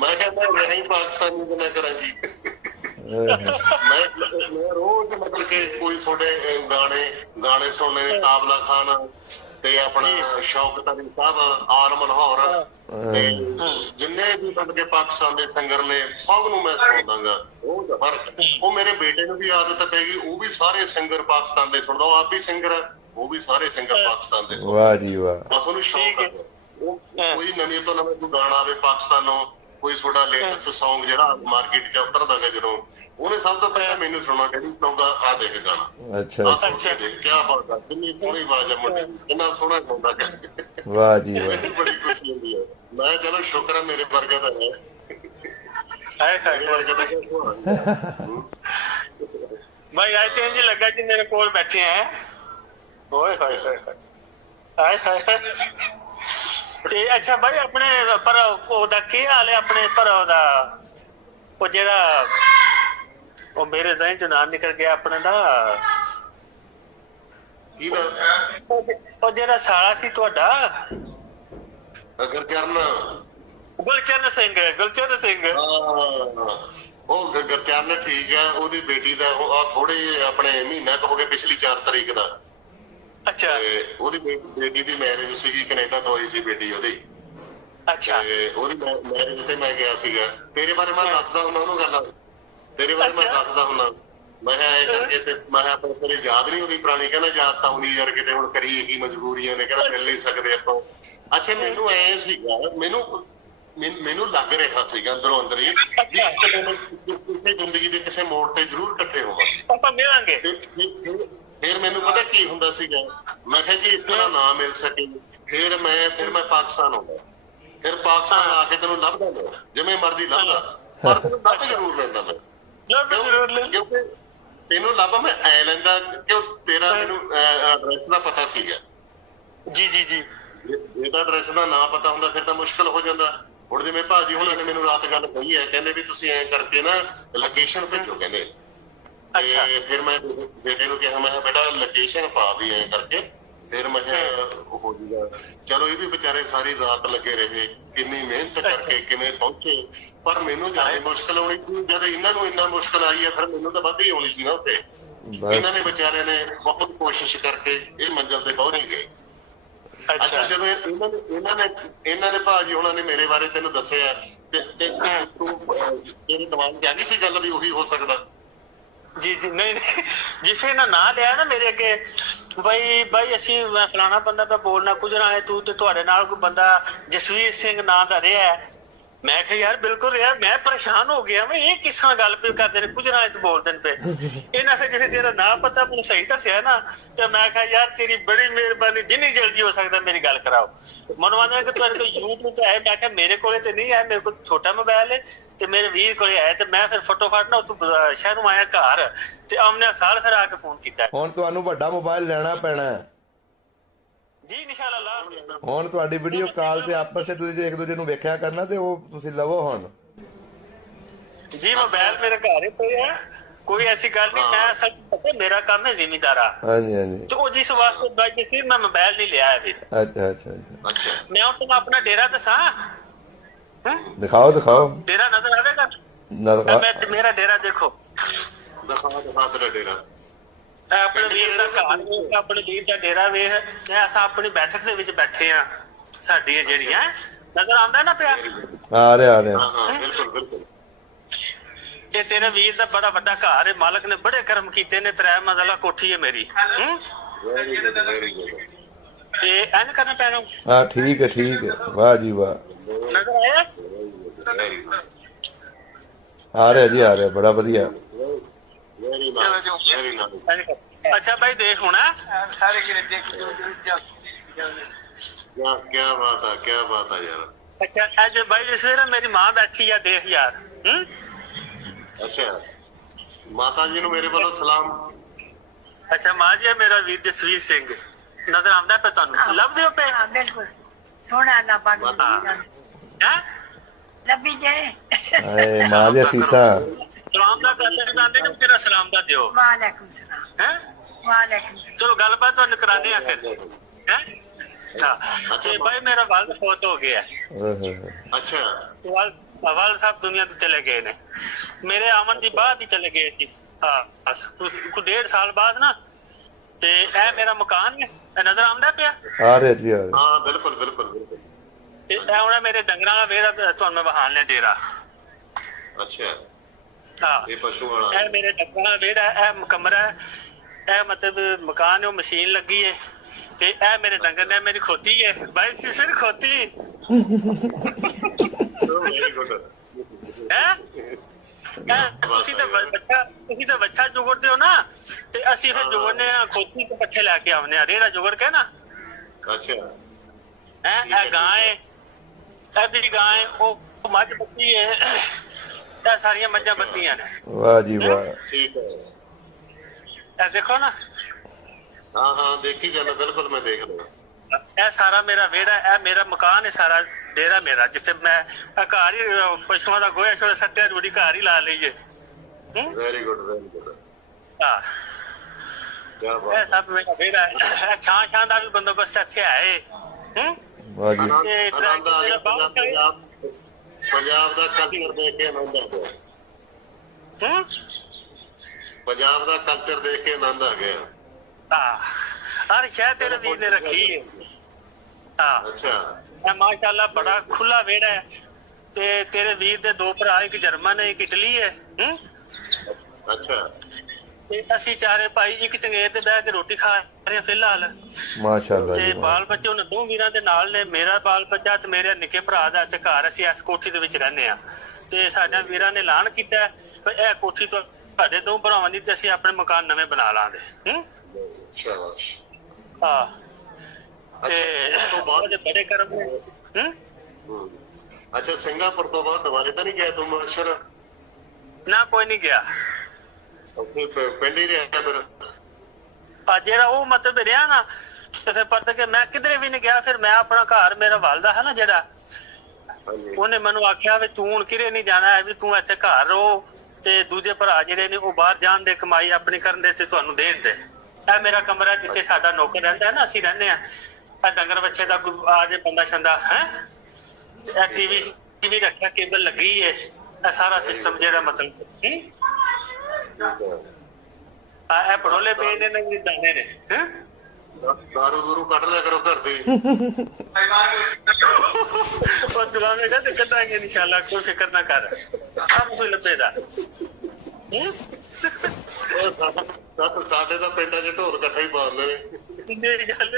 ਮੈਂ ਕਹਿੰਦਾ ਨਹੀਂ ਪਾਕਿਸਤਾਨੀ ਬਣਾ ਕਰਾਂਗੀ। ਮੈਂ ਰੋਜ਼ ਮਤਲਬ ਕਿ ਕੋਈ ਤੁਹਾਡੇ ਗਾਣੇ ਸੁਣਨੇ ਨੇ, ਕਾਬਲਾ ਖਾਨ ਤੇ ਆਪਣਾ ਸ਼ੌਕਤ ਅਲੀ ਸਾਹਿਬ, ਆਲਮ ਲਾਹੌਰ, ਤੇ ਜਿੰਨੇ ਵੀ ਮਤਲਬ ਕਿ ਪਾਕਿਸਤਾਨ ਦੇ ਸਿੰਗਰ ਨੇ, ਸਭ ਨੂੰ ਮੈਂ ਸੁਣਦਾਗਾ। ਉਹ ਜ਼ਬਰਦਸਤ। ਉਹ ਮੇਰੇ ਬੇਟੇ ਨੂੰ ਵੀ ਆਦਤ ਪੈ ਗਈ, ਉਹ ਵੀ ਸਾਰੇ ਸਿੰਗਰ ਪਾਕਿਸਤਾਨ ਦੇ ਸੁਣਦਾ। ਉਹ ਆਪ ਵੀ ਸਿੰਗਰ ਹੈ, ਉਹ ਵੀ ਸਾਰੇ ਸਿੰਗਰ ਪਾਕਿਸਤਾਨ ਦੇ ਸੁਣਦਾ। ਵਾਹ ਜੀ ਵਾਹ। ਬਸ ਉਹਨੂੰ ਸ਼ੌਕ ਹੈ। ਕੋਈ ਨਵੀਂ ਤੋਂ ਨਵਾਂ ਕੋਈ ਗਾਣਾ ਆਵੇ ਪਾਕਿਸਤਾਨੋਂ, ਕੋਈ ਤੁਹਾਡਾ ਲੇਟੈਸਟ ਸੌਂਗ ਜਿਹੜਾ ਮਾਰਕੀਟ 'ਚ ਉਤਰਦਾ ਗਾ, ਜਦੋਂ ਉਹਨੇ ਸਭ ਤੋਂ ਪਹਿਲਾਂ ਮੈਨੂੰ ਸੁਣਾਉਣਾ, ਡੈਡੀ ਕਹੂੰਗਾ ਆ ਦੇਖ ਗਾਣਾ। ਅੱਛਾ ਕਿਆ ਬਾਤ ਹੈ, ਕਿੰਨੀ ਸੋਹਣੀ ਆਵਾਜ਼ ਹੈ ਮੁੰਡੇ ਦੀ, ਕਿੰਨਾ ਸੋਹਣਾ ਗਾਉਂਦਾ। ਵਾਹ ਜੀ ਵਾਹ। ਬੜੀ ਖੁਸ਼ੀ ਹੁੰਦੀ ਹੈ। ਮੈਂ ਚਲੋ ਸ਼ੁਕਰ ਹੈ ਮੇਰੇ ਵਰਗਾ ਤਾਂ ਹੈ। ਮੇਰੇ ਵਰਗਾ ਤਾਂ ਕਿਉਂ ਭਾਈ ਅੱਜ ਤੇ ਇੰਝ ਲੱਗਾ ਕਿ ਮੇਰੇ ਕੋਲ ਬੈਠੇ ਹੈ। ਓਏ ਹੋਏ ਹੋਏ ਹਾਏ ਹਾਏ। ਤੇ ਅੱਛਾ ਭਾਈ ਆਪਣੇ ਪਰ ਉਹਦਾ ਕੀ ਹਾਲ ਹੈ, ਆਪਣੇ ਪਰ ਉਹਦਾ ਉਹ ਜਿਹੜਾ ਉਹ ਮੇਰੇ ਜ਼ਹਿਨ ਚੋਂ ਨਾਮ ਨਿਕਲ ਗਿਆ ਆਪਣੇ ਦਾ, ਉਹ ਜਿਹੜਾ ਸਾਲਾ ਸੀ ਤੁਹਾਡਾ, ਗੁਰਚਰਨ ਸਿੰਘ। ਉਹ ਗੁਰਚਰਨ ਠੀਕ ਹੈ। ਉਹਦੀ ਬੇਟੀ ਦਾ ਥੋੜੇ ਆਪਣੇ ਮਹੀਨਾ ਕੁ ਹੋ ਗਿਆ, ਪਿਛਲੀ 4 ਤਰੀਕ ਦਾ। ਅੱਛਾ। ਉਹਦੀ ਬੇਟੀ ਦੀ ਮੈਰਿਜ ਸੀਗੀ, ਕੈਨੇਡਾ ਤੋਂ ਹੋਈ ਸੀ ਬੇਟੀ ਉਹਦੀ। ਅੱਛਾ। ਉਹਦੀ ਮੈਰਿਜ ਤੇ ਮੈਂ ਗਿਆ ਸੀਗਾ। ਤੇਰੇ ਬਾਰੇ ਮੈਂ ਦੱਸਦਾ ਹੁੰਦਾ ਉਹਨੂੰ ਗੱਲਾਂ, ਤੇਰੇ ਬਾਰੇ ਮੈਂ ਦੱਸਦਾ ਹੁੰਦਾ। ਮੈਂ ਕਿਹਾ ਇਹ ਕਰਕੇ ਤੇ ਮੈਂ ਕਿਹਾ ਤੇਰੀ ਯਾਦ ਨਹੀਂ ਉਹਦੀ ਪੁਰਾਣੀ। ਕਹਿੰਦਾ ਯਾਦ ਤਾਂ ਆਉਂਦੀ ਯਾਰ, ਕਿਤੇ ਹੁਣ ਕਰੀਏ ਕੀ, ਮਜਬੂਰੀਆਂ ਨੇ, ਕਹਿੰਦਾ ਮਿਲ ਨਹੀਂ ਸਕਦੇ ਆਪਾਂ। ਅੱਛਾ ਮੈਨੂੰ ਐ ਸੀਗਾ, ਮੈਨੂੰ ਲੱਗ ਰਿਹਾ ਸੀਗਾ ਅੰਦਰੋਂ ਅੰਦਰ ਹੀ ਕਿਸੇ ਜ਼ਿੰਦਗੀ ਦੇ ਕਿਸੇ ਮੋੜ ਤੇ ਜ਼ਰੂਰ ਇਕੱਠੇ ਹੋਵਾਂਗੇ, ਆਪਾਂ ਮਿਲਾਂਗੇ। ਫਿਰ ਮੈਨੂੰ ਪਤਾ ਕੀ ਹੁੰਦਾ ਸੀਗਾ, ਮੈਂ ਕਿਹਾ ਜੀ ਇਸ ਤਰ੍ਹਾਂ ਨਾ ਮਿਲ ਸਕੇ, ਫਿਰ ਮੈਂ ਪਾਕਿਸਤਾਨ ਆਉਂਦਾ। ਫਿਰ ਪਾਕਿਸਤਾਨ ਆ ਕੇ ਤੈਨੂੰ ਲੱਭਦਾ ਮੈਂ, ਜਿਵੇਂ ਮਰਜ਼ੀ ਲੱਭਦਾ, ਪਰ ਤੈਨੂੰ ਲੱਭ ਜ਼ਰੂਰ ਲੈਂਦਾ ਮੈਂ। ਕਿਉਂਕਿ ਤੈਨੂੰ ਲੱਭ ਮੈਂ ਐ ਲੈਂਦਾ ਕਿ ਤੇਰਾ ਮੈਨੂੰ ਐਡਰੈਸ ਦਾ ਪਤਾ ਸੀਗਾ। ਜੀ ਜੀ ਜੀ। ਇਹਦਾ ਐਡਰੈਸ ਦਾ ਨਾ ਪਤਾ ਹੁੰਦਾ ਫਿਰ ਤਾਂ ਮੁਸ਼ਕਲ ਹੋ ਜਾਂਦਾ। ਹੁਣ ਜਿਵੇਂ ਭਾਜੀ ਹੁਣਾਂ ਨੇ ਮੈਨੂੰ ਰਾਤ ਗੱਲ ਕਹੀ ਹੈ, ਕਹਿੰਦੇ ਵੀ ਤੁਸੀਂ ਐਂ ਕਰਕੇ ਨਾ ਲੋਕੇਸ਼ਨ ਭੇਜੋ, ਕਹਿੰਦੇ। ਤੇ ਫਿਰ ਮੈਂ ਬੇਟੇ ਨੂੰ ਕਿਹਾ, ਮੈਂ ਕਿਹਾ ਬੇਟਾ ਲੋਕੇਸ਼ਨ ਪਾ ਵੀ ਐਂ ਕਰਕੇ। ਫਿਰ ਮੈਂ ਕਿਹਾ ਹੋ ਜੂਗਾ। ਚਲੋ ਇਹ ਵੀ ਵਿਚਾਰੇ ਸਾਰੀ ਰਾਤ ਲੱਗੇ ਰਹੇ, ਕਿੰਨੀ ਮਿਹਨਤ ਕਰਕੇ ਕਿਵੇਂ ਪਹੁੰਚੇ। ਪਰ ਮੈਨੂੰ ਜ਼ਿਆਦਾ ਮੁਸ਼ਕਲ ਆਉਣੀ ਸੀ, ਜਦ ਇਹਨਾਂ ਨੂੰ ਇੰਨਾ ਮੁਸ਼ਕਲ ਆਈ ਹੈ, ਫਿਰ ਮੈਨੂੰ ਤਾਂ ਵੱਧ ਹੀ ਆਉਣੀ ਸੀ ਨਾ ਉੱਥੇ। ਇਹਨਾਂ ਨੇ ਵਿਚਾਰਿਆਂ ਨੇ ਬਹੁਤ ਕੋਸ਼ਿਸ਼ ਕਰਕੇ ਇਹ ਮੰਜ਼ਿਲ ਤੇ ਪਹੁੰਚ ਗਏ। ਅੱਛਾ ਜਦੋਂ ਇਹਨਾਂ ਨੇ ਭਾਜੀ ਉਹਨਾਂ ਨੇ ਮੇਰੇ ਬਾਰੇ ਤੈਨੂੰ ਦੱਸਿਆ, ਤੇਰੇ ਦਿਮਾਗ 'ਚ ਆ ਗਈ ਸੀ ਗੱਲ ਵੀ ਉਹੀ ਹੋ ਸਕਦਾ? ਜੀ ਜੀ। ਨਹੀਂ ਜਿਸੇ ਨਾ ਨਾਂ ਲਿਆ ਨਾ ਮੇਰੇ ਅੱਗੇ, ਬਾਈ ਅਸੀਂ ਫਲਾਣਾ ਬੰਦਾ ਪਿਆ ਬੋਲਣਾ, ਕੁਝ ਨਾ ਤੂੰ ਤੇ ਤੁਹਾਡੇ ਨਾਲ ਕੋਈ ਬੰਦਾ ਜਸਵੀਰ ਸਿੰਘ ਨਾਂ ਦਾ ਰਿਹਾ। ਮੈਂ ਕਿਹਾ ਯਾਰ ਬਿਲਕੁਲ ਯਾਰ, ਮੈਂ ਪਰੇਸ਼ਾਨ ਹੋ ਗਿਆ ਮੈਂ, ਇਹ ਕਿਸ ਤਰ੍ਹਾਂ ਗੱਲ ਪੇ ਕਰਦੇ ਨੇ, ਕੁਝ ਨਾ ਬੋਲਦੇ ਪਏ। ਇਹਨਾਂ ਫਿਰ ਜਿਵੇਂ ਤੇਰਾ ਨਾਂ ਪਤਾ ਮੈਨੂੰ ਸਹੀ ਦੱਸਿਆ ਨਾ, ਤੇ ਮੈਂ ਕਿਹਾ ਯਾਰ ਤੇਰੀ ਬੜੀ ਮਿਹਰਬਾਨੀ, ਜਿੰਨੀ ਜਲਦੀ ਹੋ ਸਕਦਾ ਮੇਰੀ ਗੱਲ ਕਰਾਓ। ਮੈਨੂੰ ਆਂਦਾ ਕਿ ਤੁਹਾਡੇ ਕੋਲ YouTube ਤੇ ਆਏ। ਮੈਂ ਕਿਹਾ ਮੇਰੇ ਕੋਲੇ ਤੇ ਨਹੀਂ ਆਇਆ, ਮੇਰੇ ਕੋਲ ਛੋਟਾ ਮੋਬਾਇਲ ਹੈ ਤੇ ਮੇਰੇ ਵੀਰ ਕੋਲੇ ਆਇਆ। ਤੇ ਮੈਂ ਫਿਰ ਫਟੋਫਟ ਨਾ ਉੱਥੋਂ ਸ਼ਹਿਰੋਂ ਆਇਆ ਘਰ, ਤੇ ਆਮਨੇ ਸਾਲ ਫਿਰ ਆ ਕੇ ਫੋਨ ਕੀਤਾ। ਹੁਣ ਤੁਹਾਨੂੰ ਵੱਡਾ ਮੋਬਾਈਲ ਲੈਣਾ ਪੈਣਾ ਜੀ ਇਨਸ਼ਾਅੱਲਾ। ਹੁਣ ਤੁਹਾਡੀ ਵੀਡੀਓ ਕਾਲ ਤੇ ਆਪਸ ਵਿੱਚ ਤੁਸੀਂ ਇੱਕ ਦੂਜੇ ਨੂੰ ਵੇਖਿਆ ਕਰਨਾ, ਤੇ ਉਹ ਤੁਸੀਂ ਲਵੋ ਹੁਣ। ਜੀ ਮੋਬਾਈਲ ਮੇਰੇ ਘਰ ਹੀ ਪਿਆ, ਕੋਈ ਐਸੀ ਗੱਲ ਨਹੀਂ। ਮੈਂ ਅਸਲ ਪਤਾ ਮੇਰਾ ਕੰਮ ਹੈ ਜ਼ਿਮੀਂਦਾਰਾ। ਹਾਂਜੀ ਹਾਂਜੀ। ਤੇ ਉਹ ਜਿਸ ਵਾਸਤੇ ਬਾਈ ਸੀ ਮੈਂ ਮੋਬਾਈਲ ਨਹੀਂ ਲਿਆ ਅਭੀ। ਅੱਛਾ ਅੱਛਾ ਅੱਛਾ। ਮੈਂ ਤੁਹਾਨੂੰ ਆਪਣਾ ਡੇਰਾ ਦੱਸਾਂ? ਦਿਖਾਓ। ਡੇਰਾ ਨਜ਼ਰ ਆਵੇਗਾ? ਮੇਰਾ ਡੇਰਾ ਦੇਖੋ। ਦਿਖਾ ਤੇਰਾ ਡੇਰਾ। ਆਪਣੇ ਵੀਰ ਦਾ ਘਰ, ਆਪਣੇ ਵੀਰ ਦਾ ਡੇਰਾ ਵੇਖ। ਅਸਾਂ ਆਪਣੀ ਬੈਠਕ ਦੇ ਵਿੱਚ ਬੈਠੇ ਆ, ਸਾਡੀ ਜਿਹੜੀਆਂ ਨਜ਼ਰ ਆਉਂਦਾ ਨਾ ਪਿਆ? ਆ ਰਿਹਾ ਆ ਰਿਹਾ। ਹਾਂ ਬਿਲਕੁਲ ਬਿਲਕੁਲ। ਇਹ ਤੇਰੇ ਵੀਰ ਦਾ ਬੜਾ ਵੱਡਾ ਘਰ ਹੈ, ਮਾਲਕ ਨੇ ਬੜੇ ਕਰਮ ਕੀਤੇ ਨੇ, 3 ਮੰਜ਼ਲਾ ਕੋਠੀ ਹੈ ਮੇਰੀ। Very good very good. ਤੇ ਇੰਜ ਕਰਨਾ ਪੈਣਾ। ਹਾਂ ਠੀਕ ਹੈ ਠੀਕ ਹੈ, ਵਾਹ ਜੀ ਵਾਹ। ਨਜ਼ਰ ਆਇਆ? ਆ ਰਿਹਾ ਜੀ ਆ ਰਿਹਾ, ਬੜਾ ਵਧੀਆ। Very nice very nice. ਅੱਛਾ ਭਾਈ ਦੇਖ ਹੁਣ ਸਾਰੇ ਕਿਨੇ ਦੇਖ ਕੀ ਬਾਤ ਹੈ ਯਾਰ। ਅੱਛਾ ਅੱਜ ਭਾਈ ਜਿਸ ਵੇਲੇ ਮੇਰੀ ਮਾਂ ਬੈਠੀ ਆ, ਦੇਖ ਯਾਰ। ਅੱਛਾ ਮਾਤਾ ਜੀ ਨੂੰ ਮੇਰੇ ਵੱਲੋਂ ਸਲਾਮ। ਅੱਛਾ ਮਾਂ ਜੀ ਮੇਰਾ ਵੀਰ ਜਸਵੀਰ ਸਿੰਘ ਨਜ਼ਰ ਆਉਂਦਾ ਪਿਆ ਤੁਹਾਨੂੰ? ਲੱਭਦੇ ਹੋ ਪਏ? ਹਾਂ ਬਿਲਕੁਲ ਸੋਹਣਾ ਨਾ ਪਾਣੀ ਹੈ ਲੱਭੀ ਜੇ। ਆਏ ਮਾਂ ਦੇ ਸੀਸਾ। ਸਲਾਮ ਦਾ ਕਰਦੇ ਜਾਂਦੇ ਨੇ, ਤੇਰਾ ਸਲਾਮ ਦਾ ਦਿਓ। ਵਾਲੇਕੁਮ ਸਲਾਮ। ਹੈ ਵਾਲੇਕੁਮ ਸਲਾਮ। ਚਲੋ ਗੱਲਬਾਤ ਤੁਹਾਨੂੰ ਕਰਾਉਂਦੇ ਆ ਫਿਰ। ਹੈ ਤੇ ਭਾਈ ਮੇਰਾ ਵਾਲਦ ਫੌਤ ਹੋ ਗਿਆ। ਅੱਛਾ ਵਾਲਦ ਸਾਹਿਬ ਦੁਨੀਆ ਤੋਂ ਚਲੇ ਗਏ ਨੇ, ਮੇਰੇ ਆਮਨ ਦੀ ਬਾਅਦ ਹੀ ਚਲੇ ਗਏ ਜੀ। ਹਾਂ ਕੋਈ 1.5 ਸਾਲ ਬਾਅਦ ਨਾ। ਤੇ ਇਹ ਮੇਰਾ ਮਕਾਨ ਹੈ, ਇਹ ਨਜ਼ਰ ਆਉਂਦਾ ਪਿਆ? ਆ ਰਿਹਾ ਜੀ ਆ ਰਿਹਾ। ਹਾਂ ਬਿਲਕੁਲ ਬਿਲਕੁਲ ਬਿਲਕੁਲ। ਤੇ ਇਹ ਹੁਣ ਮੇਰੇ ਡੰਗਰਾਂ ਦਾ ਵਿਹੜਾ ਤੁਹਾਨੂੰ ਮੈਂ ਵਹਾਨ ਲਿਆ ਡੇਰਾ। ਅੱਛਾ ਹਾਂ ਇਹ ਪਸ਼ੂ ਵਾਲਾ। ਇਹ ਮੇਰੇ ਡੰਗਰਾਂ ਦਾ ਵਿਹੜਾ, ਇਹ ਕਮਰਾ, ਇਹ ਮਤਲਬ ਮਕਾਨ ਉਹ ਮਸ਼ੀਨ ਲੱਗੀ ਹੈ। ਤੇ ਇਹ ਮੇਰੇ ਡੰਗਰ ਨੇ, ਮੇਰੀ ਖੋਤੀ ਹੈ ਬਾਈ ਸਿਰ ਖੋਤੀ ਵੈਰੀ ਗੁੱਡ। ਹੈ। ਤੁਸੀਂ ਤਾਂ ਬੱਚਾ ਜੁਗੜਦੇ ਹੋ ਨਾ, ਤੇ ਅਸੀਂ ਫਿਰ ਜੁਗੜਨੇ ਆ ਖੋਤੀ ਤੇ ਪੱਠੇ ਲੈ ਕੇ ਆਉਂਦੇ ਆ, ਰੇੜਾ ਜੁਗੜ ਕੇ ਨਾ। ਅੱਛਾ ਹੈ ਇਹ ਗਾਂ ਹੈ, ਇਹ ਵੀ ਗਾਂ ਹੈ, ਉਹ ਮੱਝ ਬੱਤੀ ਹੈ, ਇਹ ਸਾਰੀਆਂ ਮੱਝਾਂ ਬੱਤੀਆਂ ਨੇ। ਵਾਹ ਜੀ ਵਾਹ। ਠੀਕ ਹੈ। ਇਹ ਦੇਖੋ ਨਾ। ਹਾਂ ਹਾਂ ਦੇਖੀ ਜਾਂਦਾ, ਬਿਲਕੁਲ ਮੈਂ ਦੇਖ ਰਿਹਾ। ਇਹ ਸਾਰਾ ਮੇਰਾ ਵਿਹੜਾ, ਇਹ ਮੇਰਾ ਮਕਾਨ ਹੈ, ਸਾਰਾ ਡੇਰਾ ਮੇਰਾ, ਜਿੱਥੇ ਮੈਂ ਘਰ ਹੀ ਪਸ਼ੂਆਂ ਦਾ ਗੋਇਆ ਛੋੜਾ ਸੱਟਿਆ ਰੂੜੀ ਘਰ ਹੀ ਲਾ ਲਈਏ। Very good very good. ਹਾਂ ਕੀ ਇਹ ਬਾਤ। ਸਭ ਮੇਰਾ ਵਿਹੜਾ ਹੈ। ਛਾਂ ਦਾ ਵੀ ਬੰਦੋਬਸਤ ਇੱਥੇ ਹੈ। ਵਾਹ ਜੀ ਆਨੰਦ ਆ ਗਿਆ। ਪੰਜਾਬ ਦਾ ਕਲਚਰ ਦੇਖ ਕੇ ਆਨੰਦ ਆ ਗਿਆ। ਪੰਜਾਬ ਦਾ ਕਲਚਰ ਦੇਖ ਕੇ ਆਨੰਦ ਆ ਗਿਆ। ਹਰ ਸ਼ਾਇਦ ਤੇਰੇ ਵੀਰ ਨੇ ਰੱਖੀ ਹੈ। ਅੱਛਾ ਮਾਸ਼ਾਅੱਲਾ ਬੜਾ ਖੁੱਲਾ ਵਿਹੜਾ ਹੈ। ਤੇ ਤੇਰੇ ਵੀਰ ਦੇ 2 ਭਰਾ, ਇੱਕ ਜਰਮਨ ਹੈ, ਇੱਕ ਇਟਲੀ ਹੈ। ਅੱਛਾ ਤੇ ਅਸੀਂ ਚਾਰੇ ਭਾਈ ਇੱਕ ਚੰਗੇਰ ਤੇ ਬਹਿ ਕੇ ਰੋਟੀ ਖਾ ਰਹੇ ਹਾਂ ਫਿਲਹਾਲ। ਮਾਸ਼ਾਅੱਲਾ ਤੇ ਜੀ ਬਾਲ ਬੱਚੇ ਉਹਨਾਂ 2 ਵੀਰਾਂ ਦੇ ਨਾਲ ਨੇ, ਮੇਰਾ ਬਾਲ ਬੱਚਾ ਤੇ ਮੇਰੇ ਨਿੱਕੇ ਭਰਾ ਦਾ ਇੱਥੇ ਘਰ, ਅਸੀਂ ਇਸ ਕੋਠੀ ਦੇ ਵਿੱਚ ਰਹਿੰਦੇ ਆ। ਤੇ ਸਾਡਾ ਵੀਰਾਂ ਨੇ ਐਲਾਨ ਕੀਤਾ ਇਹ ਕੋਠੀ ਤੋਂ ਸਾਡੇ 2 ਭਰਾਵਾਂ ਦੀ ਤੇ ਅਸੀਂ ਆਪਣੇ ਮਕਾਨ ਨਵੇਂ ਬਣਾ ਲਾਂਗੇ। ਸ਼ਾਬਾਸ਼। ਹਾਂ ਤੇ ਉਸ ਤੋਂ ਬਾਅਦ ਬੜੇ ਕਰਮ ਨੇ। ਅੱਛਾ ਸਿੰਗਾਪੁਰ ਤੋਂ ਬਾਅਦ ਦੁਬਾਰੇ ਤਾਂ ਨਹੀਂ ਗਿਆ ਤੂੰ ਮਾਸ਼ਰ? ਨਾ ਕੋਈ ਨਹੀਂ ਗਿਆ। ਉੱਥੇ ਪਿੰਡ ਹੀ ਰਿਹਾ ਫਿਰ? ਜਿਹੜਾ ਉਹ ਮਤਲਬ ਰਿਹਾ ਨਾ, ਤੇ ਫਿਰ ਪਤਾ ਕਿ ਮੈਂ ਕਿਧਰੇ ਵੀ ਨਹੀਂ ਗਿਆ। ਫਿਰ ਮੈਂ ਆਪਣਾ ਘਰ, ਮੇਰਾ ਵਾਲਦਾ ਹੈ ਨਾ ਜਿਹੜਾ, ਉਹਨੇ ਮੈਨੂੰ ਆਖਿਆ ਵੀ ਤੂੰ ਹੁਣ ਕਿਰੇ ਨਹੀਂ ਜਾਣਾ ਹੈ, ਵੀ ਤੂੰ ਇੱਥੇ ਘਰ ਰਹੋ, ਤੇ ਦੂਜੇ ਭਰਾ ਜਿਹੜੇ ਨੇ ਉਹ ਬਾਹਰ ਜਾਣ ਦੇ, ਕਮਾਈ ਆਪਣੀ ਕਰਨ ਦੇ ਤੇ ਤੁਹਾਨੂੰ ਦੇਣ ਦੇ। ਇਹ ਮੇਰਾ ਕਮਰਾ ਜਿੱਥੇ ਸਾਡਾ ਨੌਕਰ ਰਹਿੰਦਾ ਹੈ ਨਾ, ਅਸੀਂ ਰਹਿੰਦੇ ਆ। ਇਹ ਡੰਗਰ ਬੱਚੇ ਦਾ ਕੋਈ ਆ ਜੇ ਬੰਦਾ ਛੰਦਾ ਹੈ, ਇਹ ਟੀਵੀ ਰੱਖਿਆ, ਕੇਬਲ ਲੱਗੀ ਹੈ, ਇਹ ਸਾਰਾ ਸਿਸਟਮ ਜਿਹੜਾ ਮਤਲਬ ਇਹ ਪੜੋਲੇ ਪਏ ਨੇ ਨਾ ਦਾਣੇ ਨੇ। ਦਾਰੂ ਦੂਰੂ ਕੱਢ ਲਿਆ ਕਰੋ ਘਰ ਦੀ। ਉਹ ਦੁਲਾਵੇਗਾ ਤੇ ਕੱਢਾਂਗੇ ਇਨਸ਼ਾਅੱਲਾ, ਕੋਈ ਫਿਕਰ ਨਾ ਕਰ, ਸਭ ਕੁਝ ਲੱਭੇਗਾ। ਸਾਡੇ ਤਾਂ ਪਿੰਡਾਂ 'ਚ ਢੋਲ ਇਕੱਠਾ ਹੀ ਪਾਉਂਦੇ ਨੇ। ਮੇਰੀ ਗੱਲ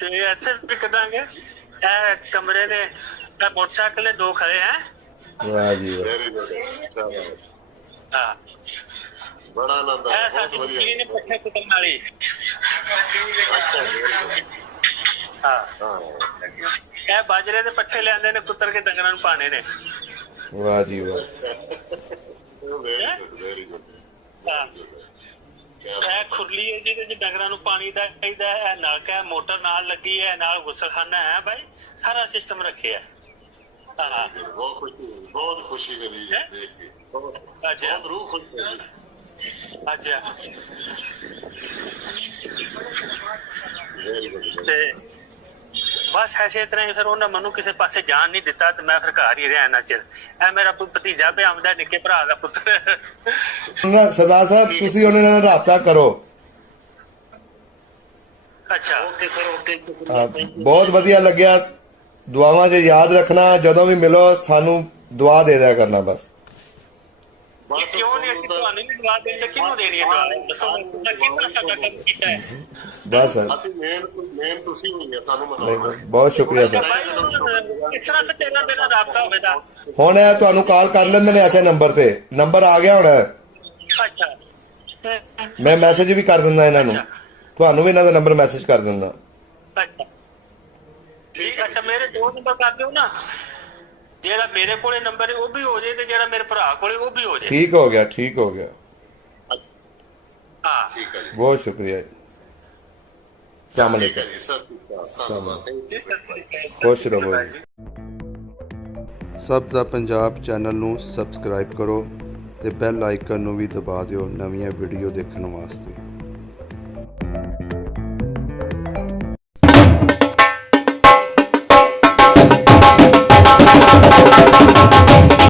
ਤੇ ਇੱਥੇ ਵੀ ਕੱਢਾਂਗੇ। ਇਹ ਕਮਰੇ ਨੇ, ਮੋਟਰਸਾਈਕਲ ਨੇ 2 ਖੜੇ ਹੈ। ਵਾਹ ਜੀ ਵਾਹ। ਵੈਰੀ ਗੁੱਡ ਸ਼ਾਬਾਸ਼। ਹਾਂ ਬੜਾ ਆਨੰਦ ਇਹ ਆਇਆ, ਸਾਡੀ ਬਹੁਤ ਮਸ਼ੀਨ ਨੇ ਵਧੀਆ। ਪੱਠੇ ਕੁੱਟਣ ਵਾਲੀ। ਹਾਂ ਇਹ ਬਾਜਰੇ ਦੇ ਪੱਠੇ ਲਿਆਂਦੇ ਨੇ, ਕੁੱਤਰ ਕੇ ਡੰਗਰਾਂ ਨੂੰ ਪਾਣੇ ਨੇ। ਵਾਹ ਜੀ ਵਾਹ। Very good very good. ਹਾਂ ਇਹ ਖੁਰਲੀ ਹੈ ਜਿਹਦੇ ਚ ਡੰਗਰਾਂ ਨੂੰ ਪਾਣੀ ਦਾ ਚਾਹੀਦਾ ਹੈ। ਇਹ ਨਲਕਾ, ਮੋਟਰ ਨਾਲ ਲੱਗੀ ਹੈ, ਨਾਲ ਗੁਸਲਖਾਨਾ ਹੈ। ਭਾਈ ਸਾਰਾ ਸਿਸਟਮ ਰੱਖਿਆ। ਹਾਂ ਬਹੁਤ ਖੁਸ਼ੀ ਮਿਲੀ ਦੇਖ ਕੇ, ਬਹੁਤ ਰੂਹ ਖੁਸ਼ ਹੋਈ। ਅੱਛਾ ਵੈਰੀ ਗੁੱਡ। ਤੇ ਬਸ ਐਸੇ ਤਰ੍ਹਾਂ ਹੀ ਫਿਰ ਉਹਨਾਂ ਮੈਨੂੰ ਕਿਸੇ ਪਾਸੇ ਜਾਣ ਨਹੀਂ ਦਿੱਤਾ, ਤੇ ਮੈਂ ਫਿਰ ਘਰ ਹੀ ਰਿਹਾ ਇੰਨਾ ਚਿਰ। ਇਹ ਮੇਰਾ ਭਤੀਜਾ ਪਿਆ ਆਉਂਦਾ, ਨਿੱਕੇ ਭਰਾ ਦਾ ਪੁੱਤਰ। ਸਰਦਾਰ ਸਾਹਿਬ ਤੁਸੀਂ ਉਹਨਾਂ ਨਾਲ ਰਾਬਤਾ ਕਰੋ। ਅੱਛਾ ਓਕੇ ਸਰ ਓਕੇ। ਬਹੁਤ ਵਧੀਆ ਲੱਗਿਆ ਦੁਆਵਾਂ 'ਚ ਯਾਦ ਰੱਖਣਾ, ਜਦੋਂ ਵੀ ਮਿਲੋ ਸਾਨੂੰ ਦੁਆ ਦੇ ਦਿਆ ਕਰਨਾ ਬਸ। ਇਹ ਕਿਉਂ ਨਹੀਂ ਅਸੀਂ ਤੁਹਾਨੂੰ ਨਹੀਂ ਦਵਾ ਦਿੰਦੇ, ਕਿਹਨੂੰ ਦੇਣੀ ਹੈ ਦਵਾ? ਦੱਸੋ ਮੈਂ ਕਿੰਨਾ ਸਾਡਾ ਕੰਮ ਕੀਤਾ ਹੈ। ਬਸ ਸਰ, ਅਸੀਂ ਮੇਨ ਤੁਸੀਂ ਹੋਈ ਹੈ ਸਾਨੂੰ ਨਹੀਂ, ਮਨਾਉਣਾ। ਬਹੁਤ ਸ਼ੁਕਰੀਆ ਸਰ। ਇਸ ਤਰ੍ਹਾਂ ਤਾਂ ਤੇਰਾ ਮੇਰਾ ਰਾਬਤਾ ਹੋਵੇਗਾ। ਹੁਣ ਇਹ ਤੁਹਾਨੂੰ ਕਾਲ ਕਰ ਲੈਂਦੇ ਨੇ ਐਸੇ ਨੰਬਰ ਤੇ, ਨੰਬਰ ਆ ਗਿਆ ਹੁਣ, ਅੱਛਾ ਮੈਂ ਮੈਸੇਜ ਵੀ ਕਰ ਦਿੰਦਾ ਇਹਨਾਂ ਨੂੰ, ਤੁਹਾਨੂੰ ਵੀ ਇਹਨਾਂ ਦਾ ਨੰਬਰ ਮੈਸੇਜ ਕਰ ਦਿੰਦਾ। ਅੱਛਾ ਠੀਕ, ਅੱਛਾ ਮੇਰੇ 2 ਨੰਬਰ ਕਰ ਦਿਓ ਨਾ, ਜਿਹੜਾ ਮੇਰੇ ਕੋਲੇ ਨੰਬਰ ਹੈ ਉਹ ਵੀ ਹੋ ਜਾਏ ਤੇ ਜਿਹੜਾ ਮੇਰੇ ਭਰਾ ਕੋਲੇ ਉਹ ਵੀ ਹੋ ਜਾਏ। ਠੀਕ ਹੋ ਗਿਆ, ਠੀਕ ਹੋ ਗਿਆ। ਹਾਂ ਠੀਕ ਹੈ ਜੀ, ਬਹੁਤ ਸ਼ੁਕਰੀਆ ਜੀ। ਸ਼ਾਮ ਠੀਕ ਹੈ ਜੀ, ਸਤਿ ਸ਼੍ਰੀ ਅਕਾਲ, ਧੰਨਵਾਦ। ਖੁਸ਼ ਰਹੋ ਜੀ। ਸਭ ਦਾ ਪੰਜਾਬ ਚੈਨਲ ਨੂੰ ਸਬਸਕ੍ਰਾਈਬ ਕਰੋ ਤੇ ਬੈਲ ਆਈਕਨ ਨੂੰ ਵੀ ਦਬਾ ਦਿਓ ਨਵੀਆਂ ਵੀਡੀਓ ਦੇਖਣ ਵਾਸਤੇ।